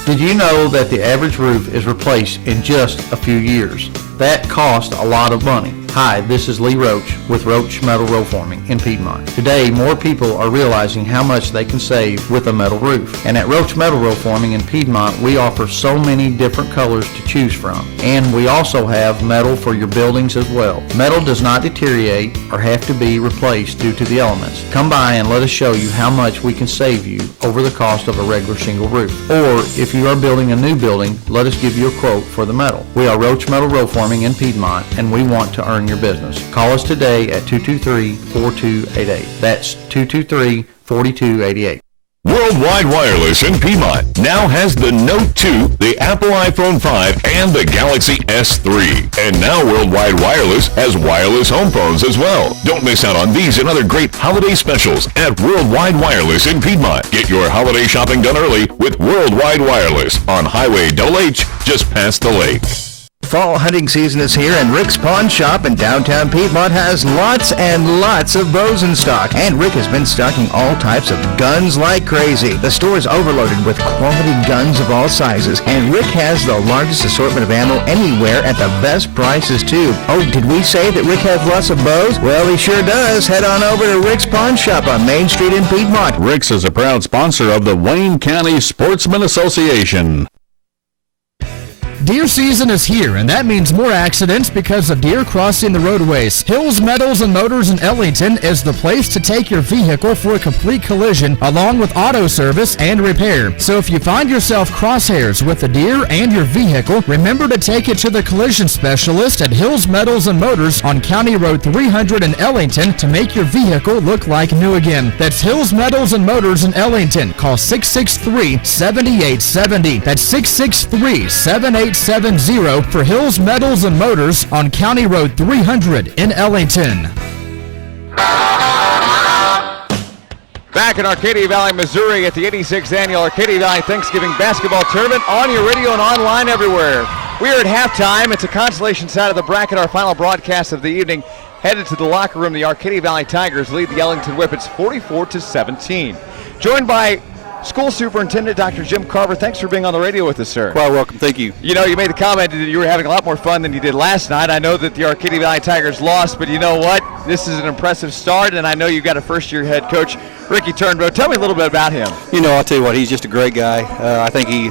Did you know that the average roof is replaced in just a few years? That costs a lot of money. Hi, this is Lee Roach with Roach Metal Roll Forming in Piedmont. Today, more people are realizing how much they can save with a metal roof. And at Roach Metal Roll Forming in Piedmont, we offer so many different colors to choose from. And we also have metal for your buildings as well. Metal does not deteriorate or have to be replaced due to the elements. Come by and let us show you how much we can save you over the cost of a regular shingle roof. Or if you are building a new building, let us give you a quote for the metal. We are Roach Metal Roll Forming in Piedmont, and we want to earn your business. Call us today at 223-4288. That's 223-4288. Worldwide Wireless in Piedmont now has the Note 2, the Apple iPhone 5, and the Galaxy S3. And now Worldwide Wireless has wireless home phones as well. Don't miss out on these and other great holiday specials at Worldwide Wireless in Piedmont. Get your holiday shopping done early with Worldwide Wireless on Highway Double H, just past the lake. fall hunting season is here, and Rick's Pawn Shop in downtown Piedmont has lots and lots of bows in stock. And Rick has been stocking all types of guns like crazy. The store is overloaded with quality guns of all sizes, and Rick has the largest assortment of ammo anywhere at the best prices too. Oh, did we say that Rick has lots of bows? Well, he sure does. Head on over to Rick's Pawn Shop on Main Street in Piedmont. Rick's is a proud sponsor of the Wayne County Sportsman Association. Deer season is here, and that means more accidents because of deer crossing the roadways. Hills Metals and Motors in Ellington is the place to take your vehicle for a complete collision, along with auto service and repair. So if you find yourself crosshairs with a deer and your vehicle, remember to take it to the collision specialist at Hills Metals and Motors on County Road 300 in Ellington to make your vehicle look like new again. That's Hills Metals and Motors in Ellington. Call 663-7870. That's 663-7870 for Hills Metals and Motors on County Road 300 in Ellington. Back in Arcadia Valley, Missouri at the 86th Annual Arcadia Valley Thanksgiving Basketball Tournament, on your radio and online everywhere. We are at halftime. It's a consolation side of the bracket, our final broadcast of the evening. Headed to the locker room, the Arcadia Valley Tigers lead the Ellington Whippets 44-17. Joined by School Superintendent Dr. Jim Carver. Thanks for being on the radio with us, sir. Quite welcome. Thank you. You know, you made the comment that you were having a lot more fun than you did last night. I know that the Arcadia Valley Tigers lost, but you know what? This is an impressive start, and I know you've got a first-year head coach, Ricky Turnbow. Tell me a little bit about him. You know, I'll tell you what, he's just a great guy. I think he,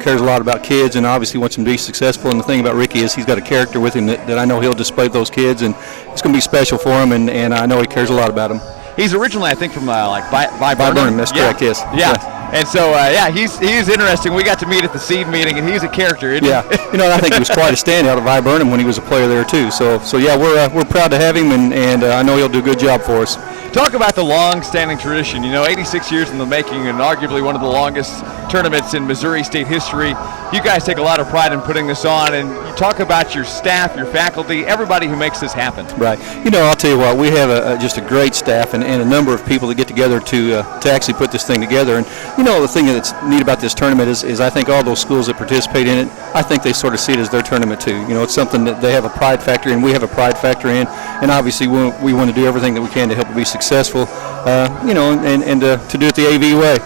cares a lot about kids and obviously wants them to be successful. And the thing about Ricky is he's got a character with him that I know he'll display those kids, and it's going to be special for him, and I know he cares a lot about them. He's originally, I think, from Viburnum. That's correct, yes. Yeah. And so, he's interesting. We got to meet at the seed meeting, and he's a character, isn't he? Yeah. I think he was quite a standout at Viburnum when he was a player there, too. So yeah, we're proud to have him, and I know he'll do a good job for us. Talk about the long-standing tradition. 86 years in the making, and arguably one of the longest tournaments in Missouri State history. You guys take a lot of pride in putting this on, and you talk about your staff, your faculty, everybody who makes this happen. Right. I'll tell you what, we have just a great staff and a number of people that get together to actually put this thing together. And the thing that's neat about this tournament is I think all those schools that participate in it, I think they sort of see it as their tournament too. It's something that they have a pride factor in, we have a pride factor in, and obviously we want to do everything that we can to help it be successful, and to do it the AV way.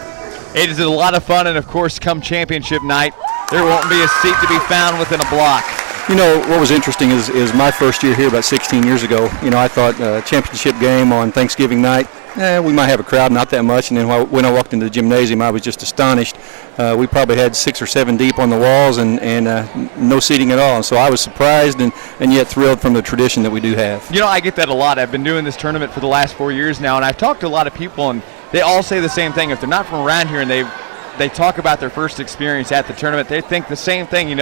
It is a lot of fun, and of course, come championship night, there won't be a seat to be found within a block. What was interesting is my first year here about 16 years ago, I thought championship game on Thanksgiving night, we might have a crowd, not that much. And then when I walked into the gymnasium, I was just astonished. We probably had 6 or 7 deep on the walls and no seating at all. And so I was surprised and yet thrilled from the tradition that we do have. I get that a lot. I've been doing this tournament for the last 4 years now, and I've talked to a lot of people, and they all say the same thing. If they're not from around here and they talk about their first experience at the tournament, they think the same thing.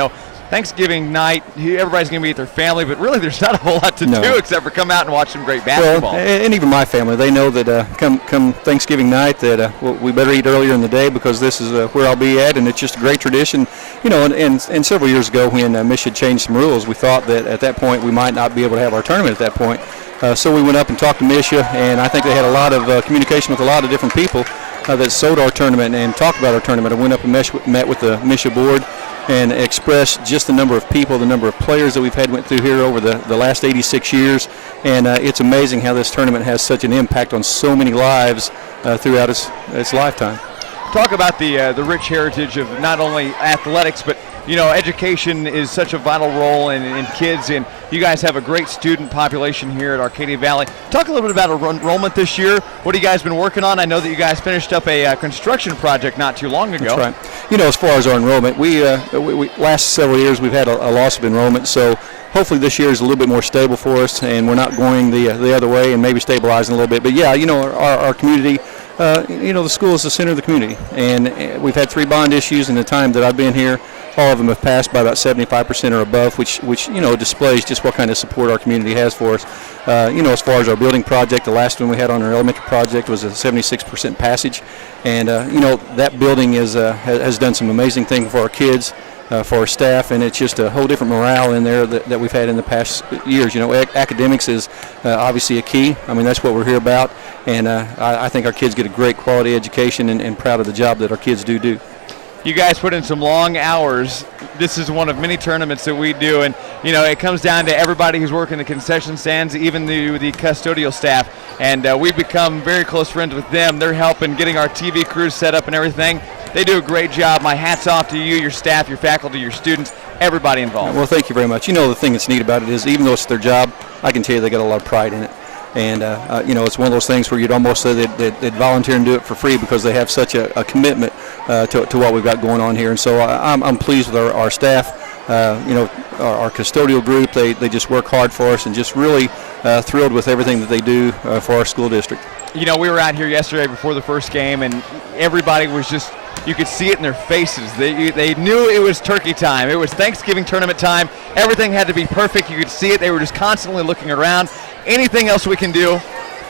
Thanksgiving night, everybody's going to be with their family, but really there's not a whole lot to do except for come out and watch some great basketball. Well, and even my family, they know that come Thanksgiving night that we better eat earlier in the day because this is where I'll be at, and it's just a great tradition. And several years ago when Michigan changed some rules, we thought that at that point we might not be able to have our tournament at that point. So we went up and talked to Misha, and I think they had a lot of communication with a lot of different people that sold our tournament and talked about our tournament. I went up and met with the Misha board and expressed just the number of people, the number of players that we've went through here over the last 86 years. And it's amazing how this tournament has such an impact on so many lives throughout its lifetime. Talk about the rich heritage of not only athletics, but education is such a vital role in kids, and you guys have a great student population here at Arcadia Valley. Talk a little bit about enrollment this year. What have you guys been working on? I know that you guys finished up a construction project not too long ago. That's right. As far as our enrollment, we last several years we've had a loss of enrollment, so hopefully this year is a little bit more stable for us, and we're not going the other way and maybe stabilizing a little bit. But yeah, our community. The school is the center of the community, and we've had 3 bond issues in the time that I've been here. All of them have passed by about 75% or above, which displays just what kind of support our community has for us. As far as our building project, the last one we had on our elementary project was a 76% passage, and that building has done some amazing things for our kids. For our staff, and it's just a whole different morale in there that we've had in the past years. Academics is obviously a key. I mean, that's what we're here about, and I think our kids get a great quality education and proud of the job that our kids do. you guys put in some long hours. This is one of many tournaments that we do, and it comes down to everybody who's working the concession stands, even the custodial staff, and we've become very close friends with them. They're helping getting our TV crews set up and everything. They do a great job. My hat's off to you, your staff, your faculty, your students, everybody involved. Well, thank you very much. The thing that's neat about it is, even though it's their job, I can tell you they got a lot of pride in it. And, it's one of those things where you'd almost say they'd volunteer and do it for free because they have such a commitment to what we've got going on here. And so I'm pleased with our staff, our custodial group. They just work hard for us, and just really thrilled with everything that they do for our school district. We were out here yesterday before the first game, and everybody was just, you could see it in their faces. They knew it was turkey time. It was Thanksgiving tournament time. Everything had to be perfect. You could see it. They were just constantly looking around. Anything else we can do?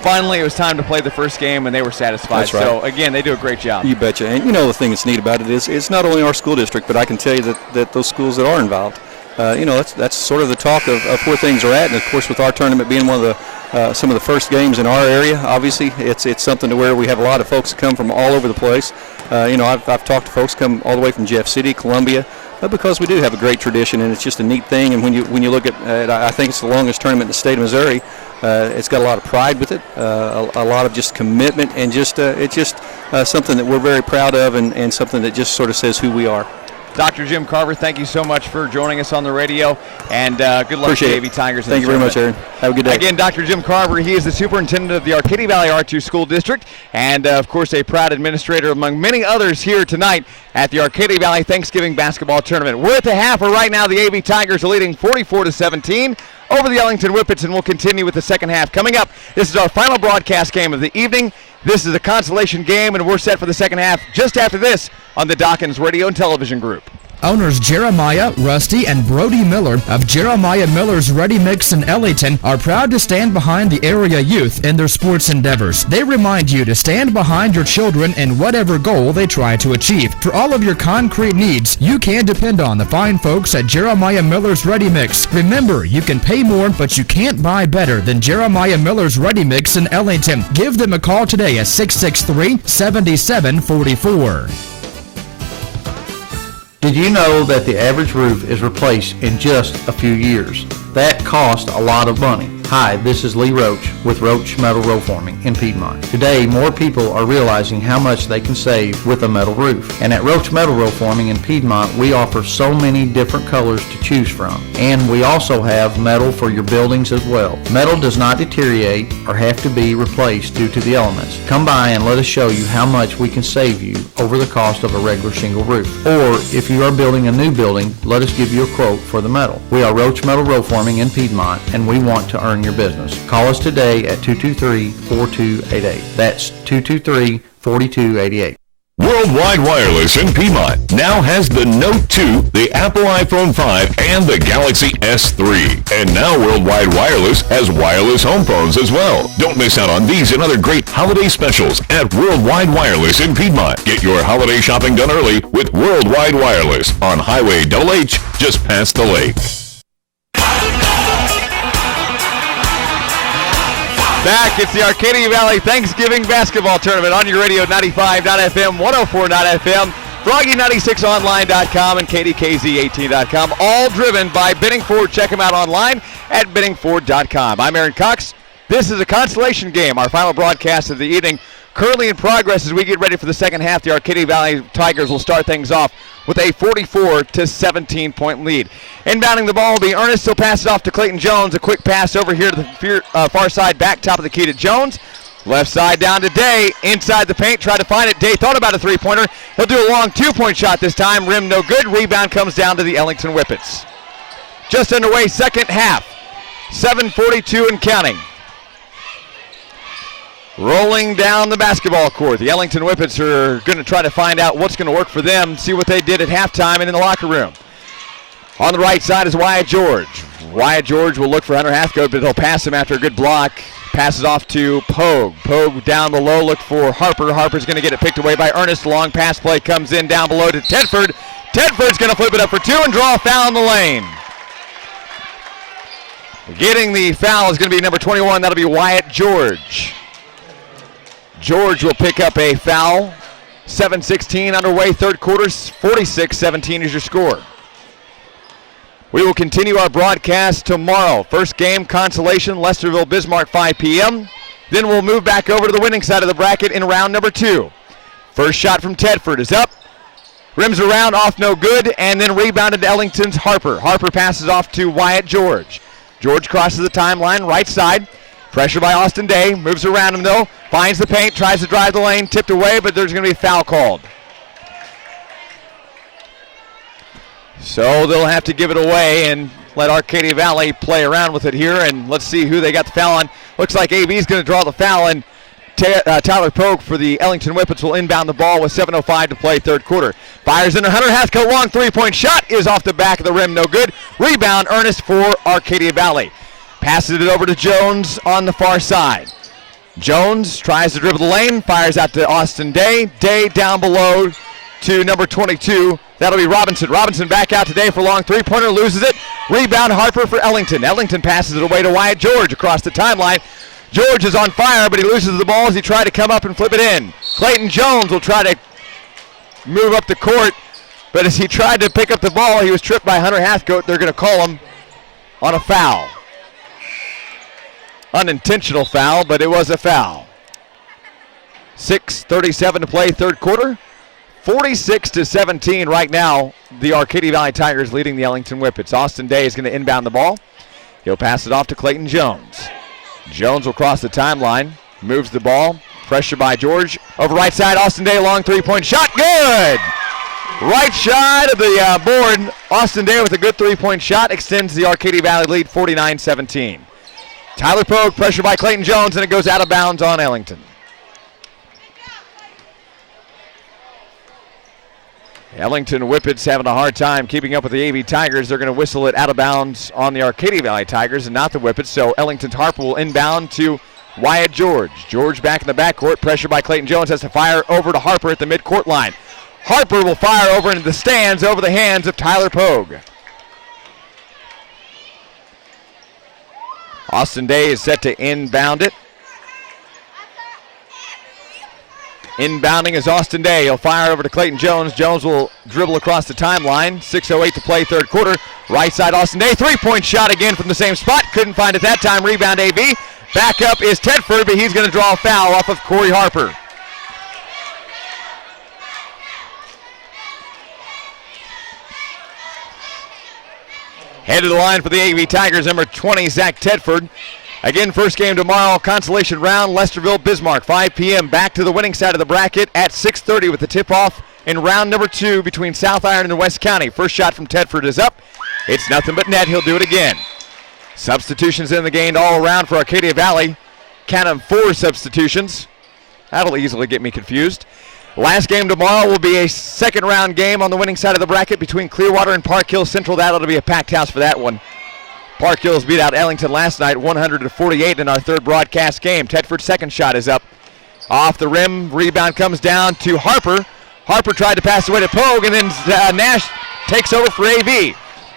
Finally, it was time to play the first game, and they were satisfied. That's right. So, again, they do a great job. You betcha. And the thing that's neat about it is it's not only our school district, but I can tell you that those schools that are involved, that's sort of the talk of where things are at. And, of course, with our tournament being one of some of the first games in our area, obviously, it's something to where we have a lot of folks that come from all over the place. I've talked to folks come all the way from Jeff City, Columbia, because we do have a great tradition, and it's just a neat thing. And when you look at I think it's the longest tournament in the state of Missouri. It's got a lot of pride with it, a lot of just commitment, and just it's just something that we're very proud of, and something that just sort of says who we are. Dr. Jim Carver, thank you so much for joining us on the radio, and good luck to the AV Tigers. Thank you very much, Aaron. Have a good day. Again, Dr. Jim Carver, he is the superintendent of the Arcadia Valley R2 School District, and of course a proud administrator among many others here tonight at the Arcadia Valley Thanksgiving Basketball Tournament. We're at the half, where right now the AV Tigers are leading 44-17 over the Ellington Whippets, and we'll continue with the second half. Coming up, this is our final broadcast game of the evening. This is a consolation game, and we're set for the second half just after this on the Dawkins Radio and Television Group. Owners Jeremiah, Rusty, and Brody Miller of Jeremiah Miller's Ready Mix in Ellington are proud to stand behind the area youth in their sports endeavors. They remind you to stand behind your children in whatever goal they try to achieve. For all of your concrete needs, you can depend on the fine folks at Jeremiah Miller's Ready Mix. Remember, you can pay more, but you can't buy better than Jeremiah Miller's Ready Mix in Ellington. Give them a call today at 663-7744. Did you know that the average roof is replaced in just a few years? That costs a lot of money. Hi, this is Lee Roach with Roach Metal Row Forming in Piedmont. Today, more people are realizing how much they can save with a metal roof. And at Roach Metal Row Forming in Piedmont, we offer so many different colors to choose from. And we also have metal for your buildings as well. Metal does not deteriorate or have to be replaced due to the elements. Come by and let us show you how much we can save you over the cost of a regular shingle roof. Or if you are building a new building, let us give you a quote for the metal. We are Roach Metal Row Forming in Piedmont, and we want to earn your business. Call us today at 223-4288. That's 223-4288. Worldwide Wireless in Piedmont now has the Note 2, the Apple iPhone 5, and the Galaxy S3. And now Worldwide Wireless has wireless home phones as well. Don't miss out on these and other great holiday specials at Worldwide Wireless in Piedmont. Get your holiday shopping done early with Worldwide Wireless on Highway HH just past the lake. Back, it's the Arcadia Valley Thanksgiving Basketball Tournament on your radio, 95.fm, 104.fm, Froggy96online.com, and KDKZ18.com, all driven by Bidding Ford. Check them out online at biddingford.com. I'm Aaron Cox. This is a consolation game, our final broadcast of the evening. Currently in progress as we get ready for the second half. The Arcadia Valley Tigers will start things off with a 44-17 lead. Inbounding the ball will be Ernest. He'll pass it off to Clayton Jones. A quick pass over here to the far side, back top of the key to Jones. Left side down to Day. Inside the paint, try to find it. Day thought about a three-pointer. He'll do a long two-point shot this time. Rim no good. Rebound comes down to the Ellington Whippets. Just underway, second half. 7:42 and counting. Rolling down the basketball court. The Ellington Whippets are going to try to find out what's going to work for them, see what they did at halftime and in the locker room. On the right side is Wyatt George. Wyatt George will look for Hunter Hathcote, but he'll pass him after a good block. Passes off to Pogue. Pogue down below, look for Harper. Harper's going to get it picked away by Ernest. Long pass play comes in down below to Tedford. Tedford's going to flip it up for two and draw a foul in the lane. Getting the foul is going to be number 21. That'll be Wyatt George. George will pick up a foul. 7:16 underway, third quarter, 46-17 is your score. We will continue our broadcast tomorrow. First game, consolation, Lesterville Bismarck, 5 p.m. Then we'll move back over to the winning side of the bracket in round number 2. First shot from Tedford is up. Rims around, off no good, and then rebounded to Ellington's Harper. Harper passes off to Wyatt George. George crosses the timeline, right side. Pressure by Austin Day, moves around him though, finds the paint, tries to drive the lane, tipped away, but there's going to be a foul called. So they'll have to give it away and let Arcadia Valley play around with it here, and let's see who they got the foul on. Looks like AB is going to draw the foul, and Tyler Pogue for the Ellington Whippets will inbound the ball with 7:05 to play, third quarter. Fires into Hunter Hathcote, long three-point shot is off the back of the rim, no good. Rebound, Ernest for Arcadia Valley. Passes it over to Jones on the far side. Jones tries to dribble the lane, fires out to Austin Day. Day down below to number 22. That'll be Robinson. Robinson back out today for a long three-pointer, loses it. Rebound, Harper for Ellington. Ellington passes it away to Wyatt George across the timeline. George is on fire, but he loses the ball as he tried to come up and flip it in. Clayton Jones will try to move up the court, but as he tried to pick up the ball, he was tripped by Hunter Hathcote. They're going to call him on a foul. Unintentional foul, but it was a foul. 6:37 to play, third quarter. 46-17 right now. The Arcadia Valley Tigers leading the Ellington Whippets. Austin Day is going to inbound the ball. He'll pass it off to Clayton Jones. Jones will cross the timeline, moves the ball. Pressure by George. Over right side, Austin Day, long three-point shot. Good! Right side of the board. Austin Day with a good three-point shot extends the Arcadia Valley lead 49-17. Tyler Pogue, pressure by Clayton Jones, and it goes out of bounds on Ellington. Ellington Whippets having a hard time keeping up with the AV Tigers. They're going to whistle it out of bounds on the Arcadia Valley Tigers and not the Whippets. So Ellington's Harper will inbound to Wyatt George. George back in the backcourt. Pressure by Clayton Jones, has to fire over to Harper at the midcourt line. Harper will fire over into the stands over the hands of Tyler Pogue. Austin Day is set to inbound it. Inbounding is Austin Day. He'll fire over to Clayton Jones. Jones will dribble across the timeline. 6:08 to play, third quarter. Right side, Austin Day. Three-point shot again from the same spot. Couldn't find it that time. Rebound, AB. Back up is Tedford, but he's going to draw a foul off of Corey Harper. Head to the line for the AV Tigers, number 20, Zach Tedford. Again, first game tomorrow, consolation round, Lesterville Bismarck, 5 p.m. Back to the winning side of the bracket at 6:30 with the tip-off in round number 2 between South Iron and West County. First shot from Tedford is up. It's nothing but net. He'll do it again. Substitutions in the game all around for Arcadia Valley. Count them 4 substitutions. That'll easily get me confused. Last game tomorrow will be a second round game on the winning side of the bracket between Clearwater and Park Hill Central. That'll be a packed house for that one. Park Hills beat out Ellington last night 100-48 in our third broadcast game. Tedford's second shot is up. Off the rim, rebound comes down to Harper. Harper tried to pass away to Pogue, and then Nash takes over for AV.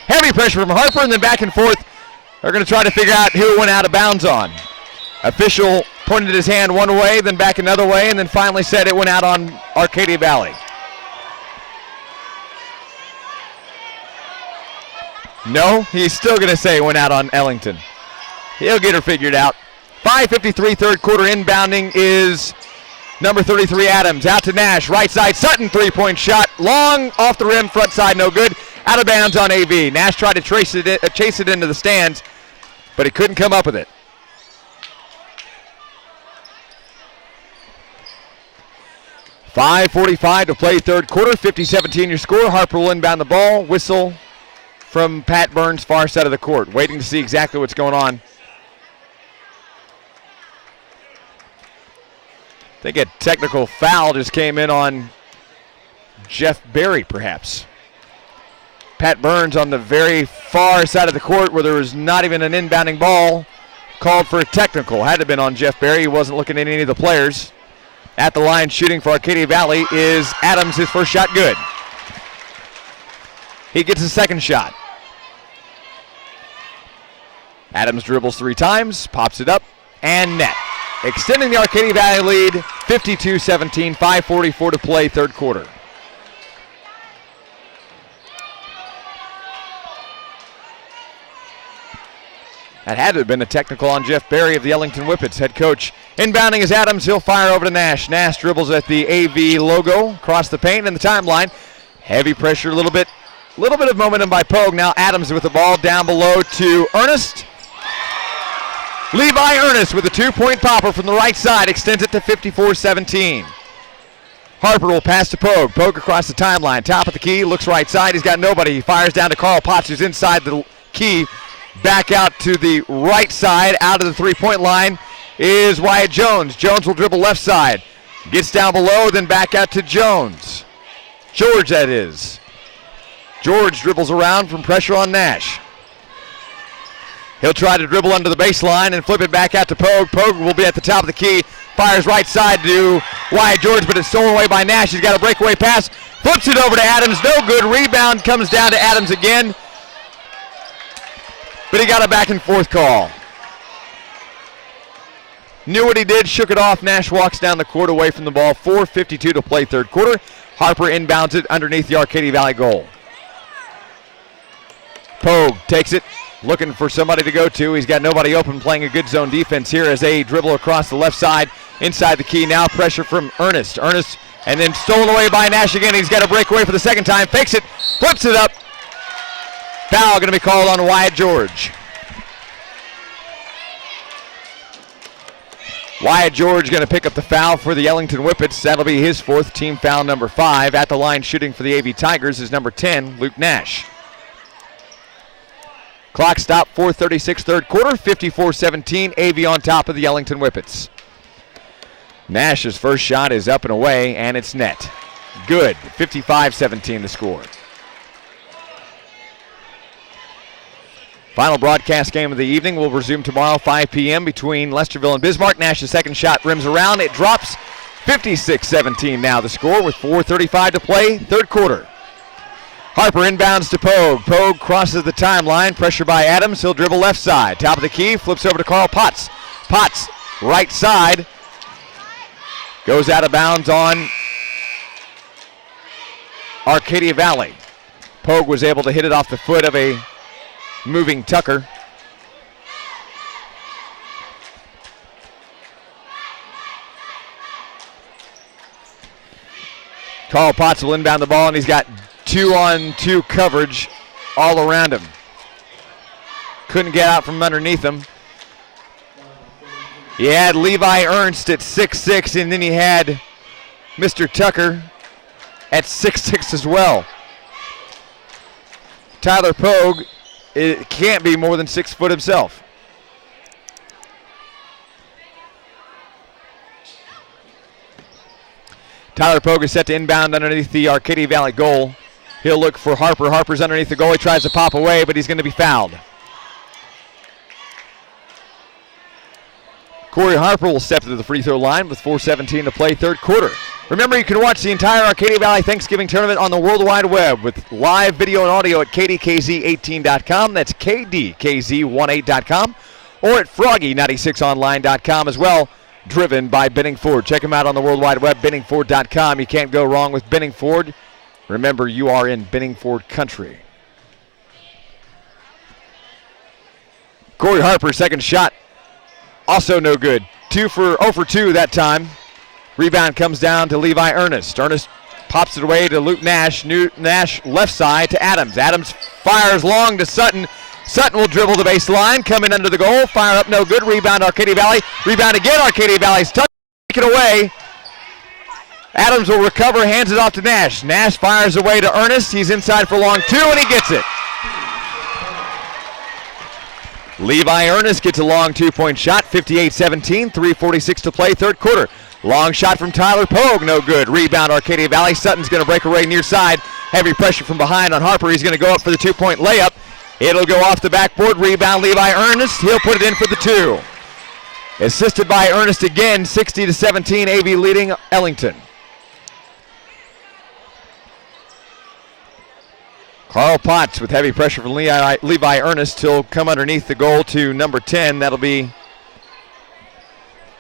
Heavy pressure from Harper, and then back and forth. They're going to try to figure out who it went out of bounds on. Official pointed his hand one way, then back another way, and then finally said it went out on Arcadia Valley. No, he's still going to say it went out on Ellington. He'll get her figured out. 5:53 third quarter. Inbounding is number 33 Adams. Out to Nash. Right side Sutton, three-point shot. Long off the rim, front side no good. Out of bounds on AV. Nash tried to chase it into the stands, but he couldn't come up with it. .5:45 to play third quarter. 50-17 your score. Harper will inbound the ball. Whistle from Pat Burns, far side of the court. Waiting to see exactly what's going on. I think a technical foul just came in on Jeff Berry, perhaps. Pat Burns on the very far side of the court where there was not even an inbounding ball, called for a technical. Had to have been on Jeff Berry. He wasn't looking at any of the players. At the line shooting for Arcadia Valley is Adams. His first shot good. He gets his second shot. Adams dribbles 3 times, pops it up, and net. extending the Arcadia Valley lead 52-17, 5:44 to play, third quarter. That had to have been a technical on Jeff Berry of the Ellington Whippets, head coach. Inbounding is Adams. He'll fire over to Nash. Nash dribbles at the AV logo across the paint and the timeline. Heavy pressure, a little bit of momentum by Pogue. Now Adams with the ball down below to Ernest. Levi Ernest with a 2-point popper from the right side, extends it to 54-17. Harper will pass to Pogue. Pogue across the timeline, top of the key, looks right side. He's got nobody. He fires down to Carl Potts, who's inside the key. Back out to the right side, out of the three-point line is Wyatt Jones. Jones will dribble left side. Gets down below, then back out to Jones. George, that is. George dribbles around from pressure on Nash. He'll try to dribble under the baseline and flip it back out to Pogue. Pogue will be at the top of the key. Fires right side to Wyatt George, but it's stolen away by Nash. He's got a breakaway pass. Flips it over to Adams. No good. Rebound comes down to Adams again. But he got a back and forth call. Knew what he did, shook it off. Nash walks down the court away from the ball. 4:52 to play, third quarter. Harper inbounds it underneath the Arcadia Valley goal. Pogue takes it, looking for somebody to go to. He's got nobody open, playing a good zone defense here as they dribble across the left side inside the key. Now pressure from Ernest. Ernest, and then stolen away by Nash again. He's got a breakaway for the second time. Fakes it, flips it up. Foul going to be called on Wyatt George. Wyatt George going to pick up the foul for the Ellington Whippets. That'll be his fourth, team foul number 5. At the line shooting for the AV Tigers is number 10, Luke Nash. Clock stop, 4:36, third quarter, 54-17, AV on top of the Ellington Whippets. Nash's first shot is up and away, and it's net. Good, 55-17 the score. Final broadcast game of the evening will resume tomorrow, 5 p.m. between Lesterville and Bismarck. Nash's second shot rims around. It drops, 56-17 now the score with 4:35 to play, third quarter. Harper inbounds to Pogue. Pogue crosses the timeline. Pressure by Adams. He'll dribble left side. Top of the key. Flips over to Carl Potts. Potts, right side. Goes out of bounds on Arcadia Valley. Pogue was able to hit it off the foot of a moving Tucker. Carl Potts will inbound the ball, and he's got 2-on-2 coverage all around him. Couldn't get out from underneath him. He had Levi Ernst at 6'6", and then he had Mr. Tucker at 6'6" as well. Tyler Pogue, it can't be more than 6 foot himself. Tyler Pogue is set to inbound underneath the Arcadia Valley goal. He'll look for Harper. Harper's underneath the goal. He tries to pop away, but he's going to be fouled. Corey Harper will step to the free throw line with 4:17 to play, third quarter. Remember, you can watch the entire Arcadia Valley Thanksgiving tournament on the World Wide Web with live video and audio at kdkz18.com. That's kdkz18.com. Or at froggy96online.com as well, driven by Benning Ford. Check them out on the World Wide Web, benningford.com. You can't go wrong with Benning Ford. Remember, you are in Benning Ford country. Corey Harper, second shot, also no good. 0 for 2 that time. Rebound comes down to Levi Ernest. Ernest pops it away to Luke Nash. Nash left side to Adams. Adams fires long to Sutton. Sutton will dribble the baseline, come in under the goal, fire up, no good. Rebound Arcadia Valley. Rebound again, Arcadia Valley's touch. Take it away. Adams will recover, hands it off to Nash. Nash fires away to Ernest. He's inside for long 2, and he gets it. Levi Ernest gets a long 2-point shot, 58-17, 3:46 to play, third quarter. Long shot from Tyler Pogue, no good. Rebound Arcadia Valley. Sutton's going to break away near side. Heavy pressure from behind on Harper. He's going to go up for the 2-point layup. It'll go off the backboard. Rebound Levi Ernest. He'll put it in for the 2. Assisted by Ernest again, 60-17, AV leading Ellington. Carl Potts with heavy pressure from Levi Ernest. He'll come underneath the goal to number 10. That'll be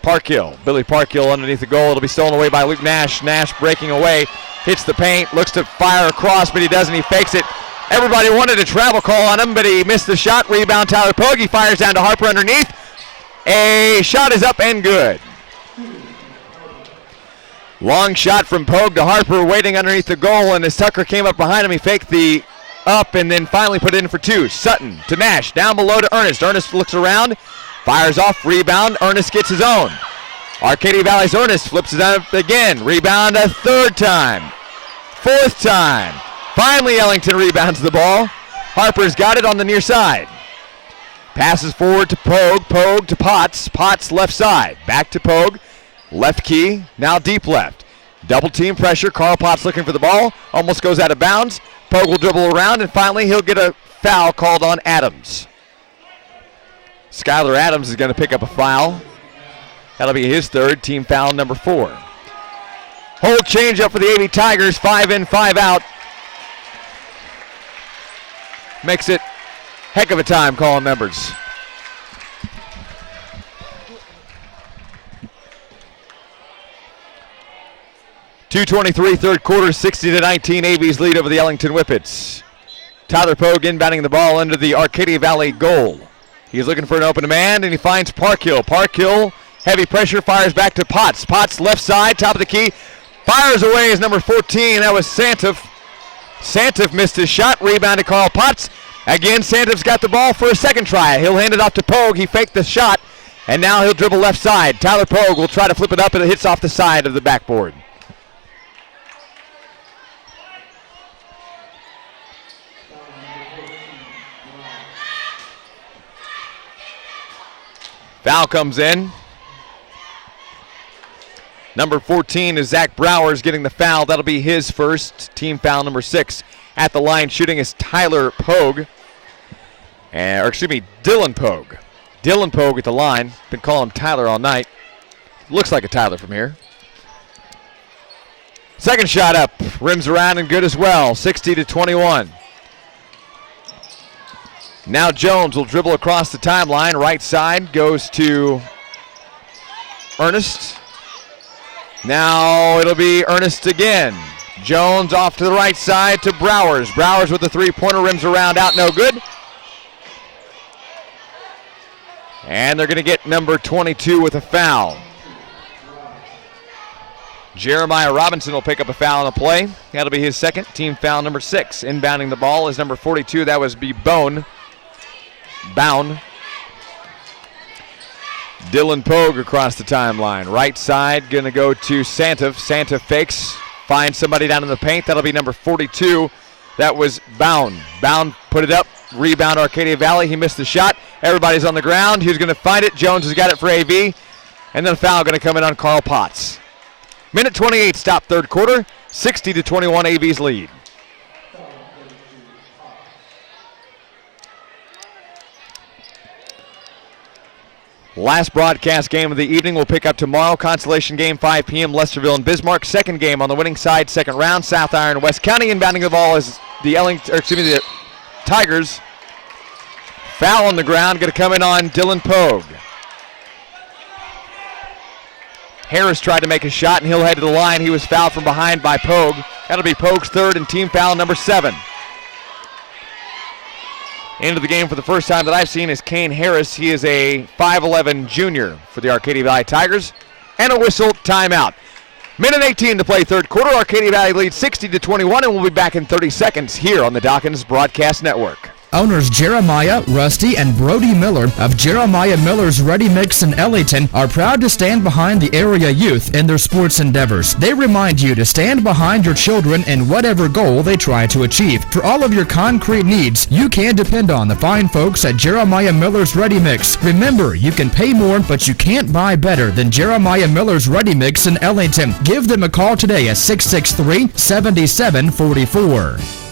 Parkhill. Billy Parkhill underneath the goal. It'll be stolen away by Luke Nash. Nash breaking away. Hits the paint. Looks to fire across, but he doesn't. He fakes it. Everybody wanted a travel call on him, but he missed the shot. Rebound, Tyler Pogue. He fires down to Harper underneath. A shot is up and good. Long shot from Pogue to Harper, waiting underneath the goal, and as Tucker came up behind him, he faked the up and then finally put it in for two. Sutton to Nash, down below to Ernest. Ernest looks around, fires off, rebound. Ernest gets his own. Arcadia Valley's Ernest flips it up again. Rebound a third time. Fourth time. Finally, Ellington rebounds the ball. Harper's got it on the near side. Passes forward to Pogue. Pogue to Potts. Potts left side. Back to Pogue. Left key. Now deep left. Double team pressure. Carl Potts looking for the ball. Almost goes out of bounds. Pogue will dribble around, and finally he'll get a foul called on Adams. Skylar Adams is going to pick up a foul. That'll be his third, team foul number 4. Hold change up for the AV Tigers. 5 in, 5 out. Makes it heck of a time calling numbers. .223 third quarter, 60-19, AV's lead over the Ellington Whippets. Tyler Pogue inbounding the ball under the Arcadia Valley goal. He's looking for an open man, and he finds Parkhill. Parkhill, heavy pressure, fires back to Potts. Potts left side, top of the key, fires away as number 14. That was Santif. Santif missed his shot, rebound to Carl Potts. Again, Santif's got the ball for a second try. He'll hand it off to Pogue. He faked the shot, and now he'll dribble left side. Tyler Pogue will try to flip it up, and it hits off the side of the backboard. Foul comes in. Number 14 is Zach Browers getting the foul. That'll be his first, team foul number 6. At the line shooting is Tyler Pogue. Dylan Pogue. Dylan Pogue at the line. Been calling him Tyler all night. Looks like a Tyler from here. Second shot up. Rims around and good as well. 60-21. Now Jones will dribble across the timeline. Right side goes to Ernest. Now it'll be Ernest again. Jones off to the right side to Browers. Browers with the three-pointer, rims around, out, no good. And they're going to get number 22 with a foul. Jeremiah Robinson will pick up a foul on the play. That'll be his second, team foul number 6. Inbounding the ball is number 42. That was Bound. Dylan Pogue across the timeline. Right side going to go to Santif. Santif fakes, finds somebody down in the paint. That'll be number 42. That was Bound. Bound put it up. Rebound Arcadia Valley. He missed the shot. Everybody's on the ground. Who's going to find it? Jones has got it for AV. And then a foul going to come in on Carl Potts. Minute 28, stop third quarter. 60-21 AV's lead. Last broadcast game of the evening will pick up tomorrow. Consolation game, 5 p.m. Lesterville and Bismarck. Second game on the winning side, second round. South Iron, West County. Inbounding the ball is the Tigers. Foul on the ground, going to come in on Dylan Pogue. Harris tried to make a shot, and he'll head to the line. He was fouled from behind by Pogue. That'll be Pogue's third and team foul number 7. Into the game for the first time that I've seen is Kane Harris. He is a 5'11 junior for the Arcadia Valley Tigers. And a whistle, timeout. Minute 18 to play third quarter. Arcadia Valley leads 60-21, and we'll be back in 30 seconds here on the Dawkins Broadcast Network. Owners Jeremiah, Rusty, and Brody Miller of Jeremiah Miller's Ready Mix in Ellington are proud to stand behind the area youth in their sports endeavors. They remind you to stand behind your children in whatever goal they try to achieve. For all of your concrete needs, you can depend on the fine folks at Jeremiah Miller's Ready Mix. Remember, you can pay more, but you can't buy better than Jeremiah Miller's Ready Mix in Ellington. Give them a call today at 663-7744.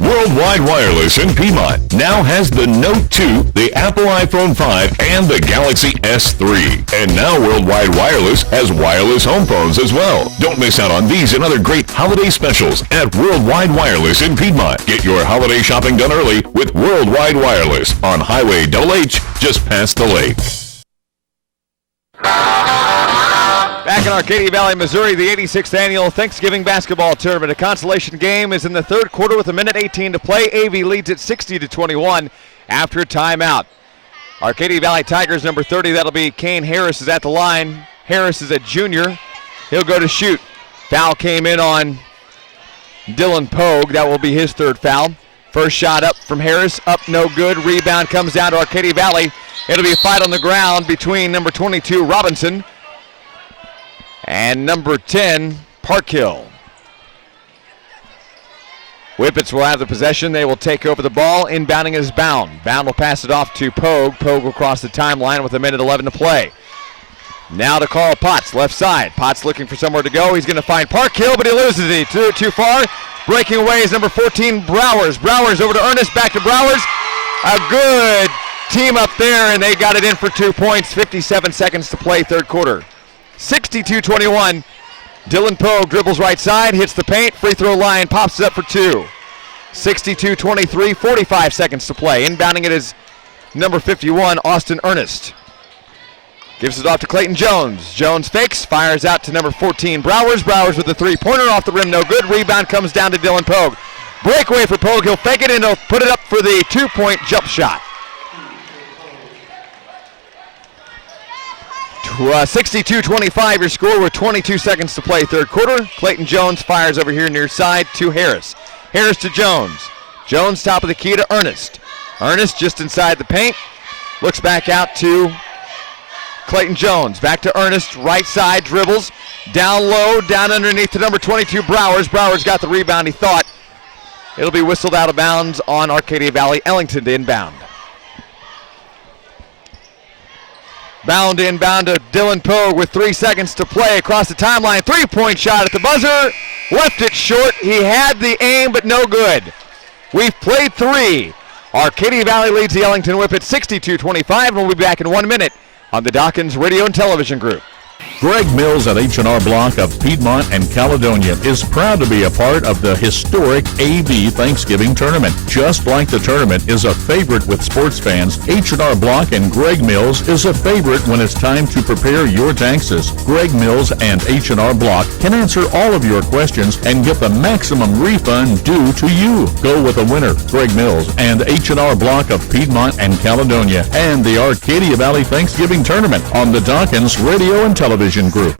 Worldwide Wireless in Piedmont now has the Note 2, the Apple iPhone 5, and the Galaxy S3. And now Worldwide Wireless has wireless home phones as well. Don't miss out on these and other great holiday specials at Worldwide Wireless in Piedmont. Get your holiday shopping done early with Worldwide Wireless on Highway HH just past the lake. in Arcadia Valley, Missouri, the 86th annual Thanksgiving basketball tournament. A consolation game is in the third quarter with 1:18 to play. AV leads at 60-21 after a timeout. Arcadia Valley Tigers, number 30, that'll be Kane Harris, is at the line. Harris is a junior. He'll go to shoot. Foul came in on Dylan Pogue. That will be his third foul. First shot up from Harris, up no good. Rebound comes down to Arcadia Valley. It'll be a fight on the ground between number 22, Robinson, and number 10, Parkhill. Whippets will have the possession. They will take over the ball. Inbounding is Bound. Bound will pass it off to Pogue. Pogue will cross the timeline with 1:11 to play. Now to call Potts, left side. Potts looking for somewhere to go. He's going to find Parkhill, but he loses it. Too far. Breaking away is number 14, Browers. Browers over to Ernest, back to Browers. A good team up there, and they got it in for 2 points. 57 seconds to play, third quarter. 62-21. Dylan Pogue dribbles right side, hits the paint, free throw line, pops it up for two. 62-23, 45 seconds to play. Inbounding it is number 51, Austin Ernest. Gives it off to Clayton Jones. Jones fakes, fires out to number 14, Browers. Browers with the three-pointer off the rim, no good. Rebound comes down to Dylan Pogue. Breakaway for Pogue, he'll fake it and he'll put it up for the two-point jump shot. 62-25 your score with 22 seconds to play, third quarter. Clayton Jones fires over here near side to Harris. Harris to Jones. Jones top of the key to Ernest. Ernest just inside the paint. Looks back out to Clayton Jones. Back to Ernest, right side, dribbles. Down low, down underneath to number 22, Browers. Browers got the rebound, he thought. It'll be whistled out of bounds on Arcadia Valley. Ellington to inbound. Bound inbound to Dylan Pogue with 3 seconds to play across the timeline. Three-point shot at the buzzer. Left it short. He had the aim, but no good. We've played three. Arcadia Valley leads the Ellington Whippets 62-25, and we'll be back in 1 minute on the Dawkins Radio and Television Group. Greg Mills at H&R Block of Piedmont and Caledonia is proud to be a part of the historic AV Thanksgiving Tournament. Just like the tournament is a favorite with sports fans, H&R Block and Greg Mills is a favorite when it's time to prepare your taxes. Greg Mills and H&R Block can answer all of your questions and get the maximum refund due to you. Go with a winner, Greg Mills and H&R Block of Piedmont and Caledonia, and the Arcadia Valley Thanksgiving Tournament on the Dawkins Radio and Television Group.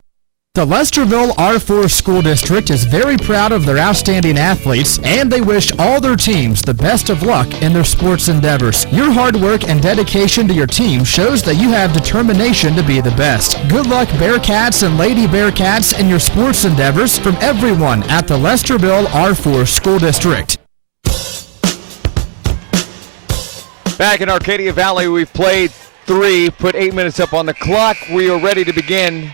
The Lesterville R4 School District is very proud of their outstanding athletes, and they wish all their teams the best of luck in their sports endeavors. Your hard work and dedication to your team shows that you have determination to be the best. Good luck, Bearcats and Lady Bearcats, in your sports endeavors from everyone at the Lesterville R4 School District. Back in Arcadia Valley, we've played three, put 8 minutes up on the clock. We are ready to begin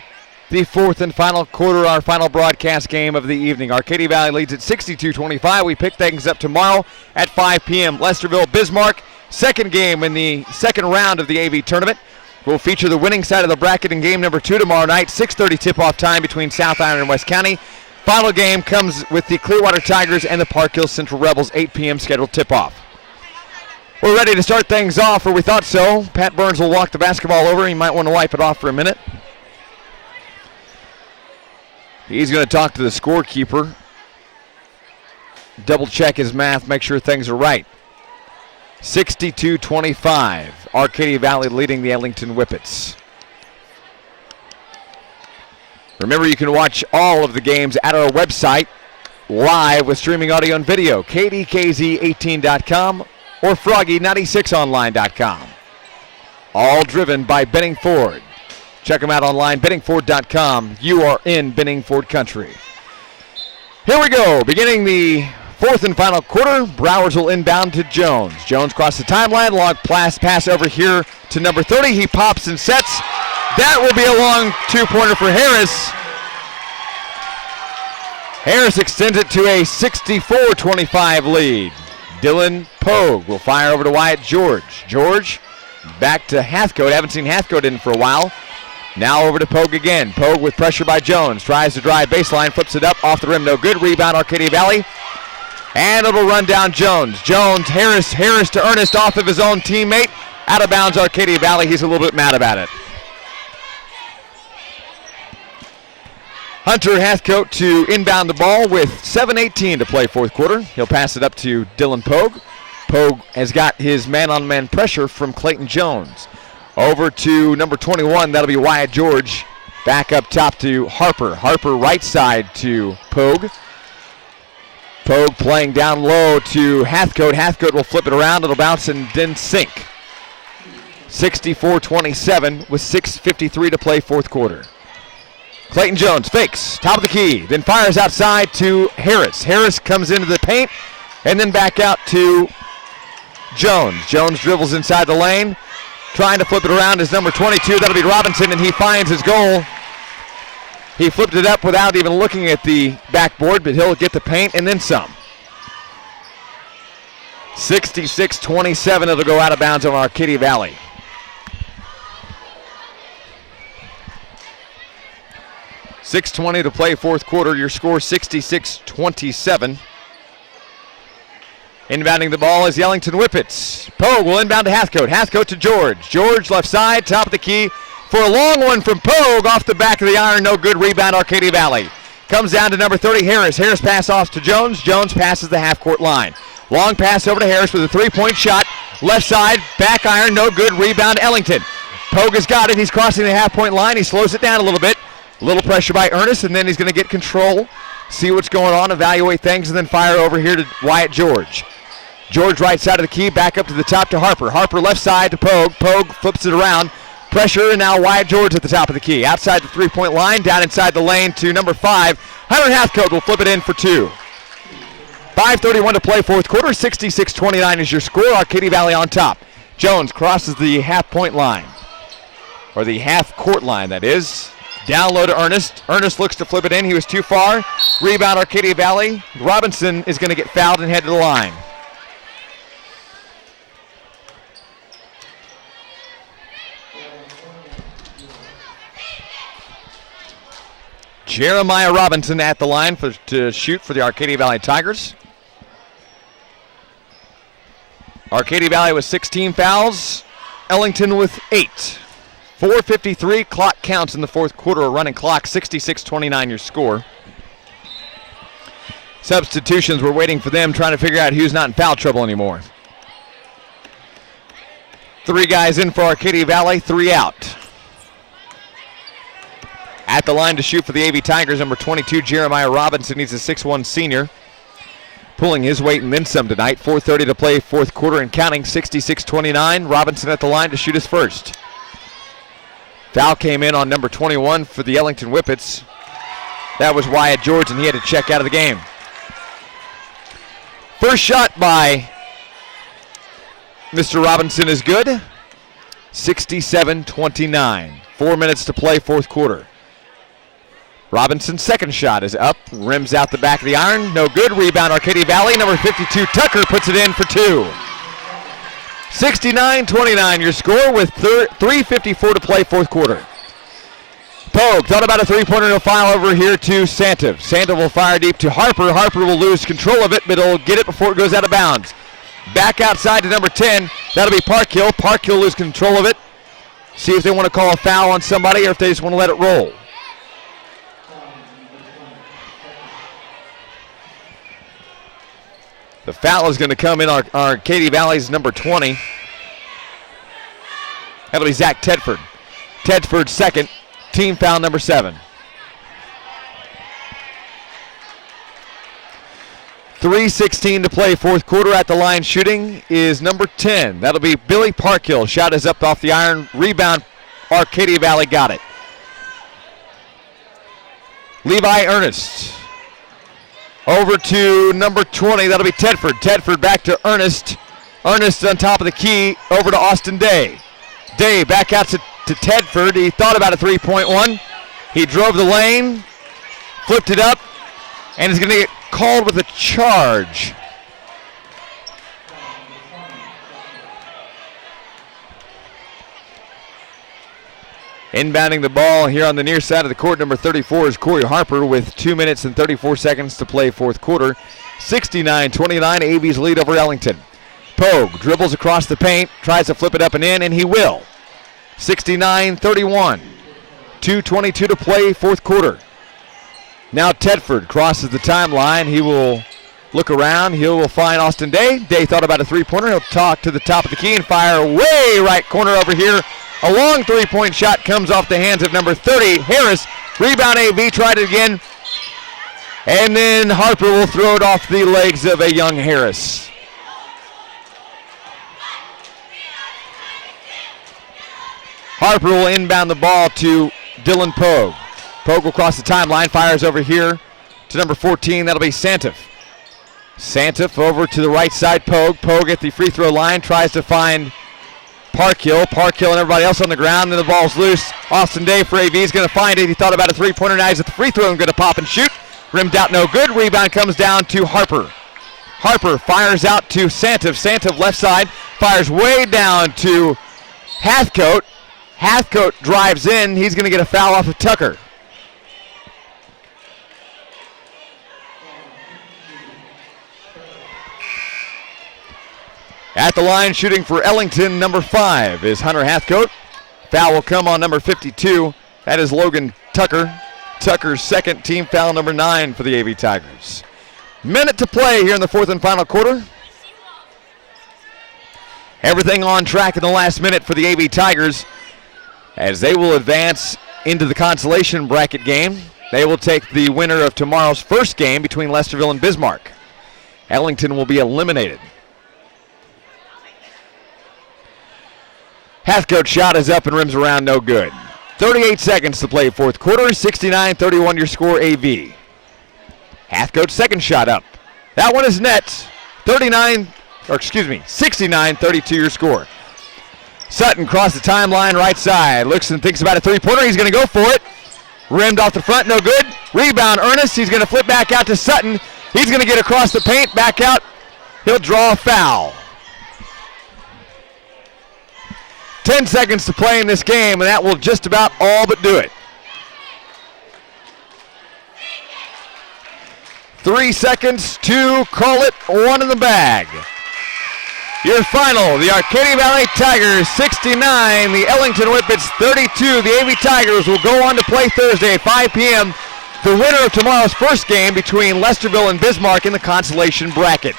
the fourth and final quarter, our final broadcast game of the evening. Arcadia Valley leads at 62-25. We pick things up tomorrow at 5 p.m. Lesterville Bismarck, second game in the second round of the AV tournament. We'll feature the winning side of the bracket in game number 2 tomorrow night, 6:30 tip-off time between South Iron and West County. Final game comes with the Clearwater Tigers and the Park Hill Central Rebels, 8 p.m. scheduled tip-off. We're ready to start things off, or we thought so. Pat Burns will walk the basketball over. He might want to wipe it off for a minute. He's going to talk to the scorekeeper, double check his math, make sure things are right. 62-25, Arcadia Valley leading the Ellington Whippets. Remember, you can watch all of the games at our website, live with streaming audio and video, kdkz18.com or froggy96online.com. All driven by Benning Ford. Check them out online, benningford.com. You are in Benning Ford country. Here we go, beginning the fourth and final quarter. Browers will inbound to Jones. Jones cross the timeline, long pass over here to number 30. He pops and sets. That will be a long two-pointer for Harris. Harris extends it to a 64-25 lead. Dylan Pogue will fire over to Wyatt George. George back to Hathcote. Haven't seen Hathcote in for a while. Now over to Pogue again. Pogue with pressure by Jones. Tries to drive baseline, flips it up, off the rim, no good. Rebound, Arcadia Valley. And it'll run down Jones. Jones, Harris to Ernest off of his own teammate. Out of bounds, Arcadia Valley. He's a little bit mad about it. Hunter Hathcote to inbound the ball with 7:18 to play fourth quarter. He'll pass it up to Dylan Pogue. Pogue has got his man-on-man pressure from Clayton Jones. Over to number 21, that'll be Wyatt George. Back up top to Harper. Harper right side to Pogue. Pogue playing down low to Hathcote. Hathcote will flip it around. It'll bounce and then sink. 64-27 with 6:53 to play fourth quarter. Clayton Jones fakes, top of the key, then fires outside to Harris. Harris comes into the paint and then back out to Jones. Jones dribbles inside the lane, trying to flip it around is number 22. That'll be Robinson, and he finds his goal. He flipped it up without even looking at the backboard, but he'll get the paint and then some. 66-27, it'll go out of bounds on Arcadia Valley. .620 to play fourth quarter. Your score 66-27. Inbounding the ball is the Ellington Whippets. Pogue will inbound to Hathcote. Hathcote to George. George left side, top of the key for a long one from Pogue off the back of the iron. No good. Rebound Arcadia Valley. Comes down to number 30, Harris. Harris pass off to Jones. Jones passes the half-court line. Long pass over to Harris with a three-point shot. Left side, back iron, no good. Rebound Ellington. Pogue has got it. He's crossing the half-point line. He slows it down a little bit. A little pressure by Ernest, and then he's going to get control, see what's going on, evaluate things, and then fire over here to Wyatt George. George right side of the key, back up to the top to Harper. Harper left side to Pogue. Pogue flips it around. Pressure, and now Wyatt George at the top of the key. Outside the three-point line, down inside the lane to number 5. Hunter Hathcote will flip it in for 2. 5:31 to play fourth quarter. 66-29 is your score. Arcadia Valley on top. Jones crosses the half-point line, or the half-court line, that is. Down low to Ernest. Ernest looks to flip it in. He was too far. Rebound Arcadia Valley. Robinson is going to get fouled and head to the line. Jeremiah Robinson at the line to shoot for the Arcadia Valley Tigers. Arcadia Valley with 16 fouls. Ellington with 8. 4:53, clock counts in the fourth quarter, a running clock, 66-29 your score. Substitutions, we're waiting for them, trying to figure out who's not in foul trouble anymore. 3 guys in for Arcadia Valley, 3 out. At the line to shoot for the AV Tigers, number 22, Jeremiah Robinson. He's a 6'1 senior. Pulling his weight and then some tonight. 4:30 to play fourth quarter and counting, 66-29. Robinson at the line to shoot his first. Foul came in on number 21 for the Ellington Whippets. That was Wyatt George, and he had to check out of the game. First shot by Mr. Robinson is good. 67-29. 4 minutes to play fourth quarter. Robinson's second shot is up. Rims out the back of the iron. No good. Rebound Arcadia Valley. Number 52, Tucker, puts it in for 2. 69-29 your score with 3:54 to play fourth quarter. Pogue thought about a three-pointer. He'll file over here to Santiv. Santiv will fire deep to Harper. Harper will lose control of it, but he'll get it before it goes out of bounds. Back outside to number 10. That'll be Parkhill. Parkhill lose control of it. See if they want to call a foul on somebody or if they just want to let it roll. The foul is going to come in Arcadia Valley's number 20. That'll be Zach Tedford. Tedford's second, team foul number 7. 3:16 to play fourth quarter. At the line shooting is number 10. That'll be Billy Parkhill. Shot is up off the iron. Rebound, Arcadia Valley got it. Levi Ernest. Over to number 20, that'll be Tedford. Tedford back to Ernest. Ernest on top of the key, over to Austin Day. Day back out to Tedford. He thought about a three-point one. He drove the lane, flipped it up, and is going to get called with a charge. Inbounding the ball here on the near side of the court, number 34 is Corey Harper with 2 minutes and 34 seconds to play fourth quarter. 69-29, AV's lead over Ellington. Pogue dribbles across the paint, tries to flip it up and in, and he will. 69-31, 2:22 to play fourth quarter. Now Tedford crosses the timeline. He will look around. He will find Austin Day. Day thought about a three-pointer. He'll talk to the top of the key and fire way right corner over here. A long three-point shot comes off the hands of number 30, Harris. Rebound AV, tried it again. And then Harper will throw it off the legs of a young Harris. Harper will inbound the ball to Dylan Pogue. Pogue will cross the timeline, fires over here to number 14. That'll be Santif. Santif over to the right side, Pogue. Pogue at the free throw line, tries to find Parkhill. Parkhill and everybody else on the ground, and the ball's loose. Austin Day for AV is going to find it. He thought about a three-pointer, now he's at the free throw and going to pop and shoot. Rimmed out, no good. Rebound comes down to Harper. Harper fires out to Santif. Santif left side, fires way down to Hathcote. Hathcote drives in. He's going to get a foul off of Tucker. At the line, shooting for Ellington, number 5 is Hunter Hathcote. Foul will come on number 52. That is Logan Tucker. Tucker's second, team foul number 9 for the AV Tigers. Minute to play here in the fourth and final quarter. Everything on track in the last minute for the AV Tigers as they will advance into the consolation bracket game. They will take the winner of tomorrow's first game between Lesterville and Bismarck. Ellington will be eliminated. Hathcote's shot is up and rims around, no good. 38 seconds to play fourth quarter, 69-31 your score AV. Hathcote's second shot up. That one is net. 69-32 your score. Sutton crossed the timeline right side. Looks and thinks about a three-pointer. He's going to go for it. Rimmed off the front, no good. Rebound, Ernest. He's going to flip back out to Sutton. He's going to get across the paint, back out. He'll draw a foul. 10 seconds to play in this game, and that will just about all but do it. 3 seconds to call it, one in the bag. Your final, the Arcadia Valley Tigers 69, the Ellington Whippets 32. The AV Tigers will go on to play Thursday at 5 p.m. the winner of tomorrow's first game between Lesterville and Bismarck in the consolation bracket.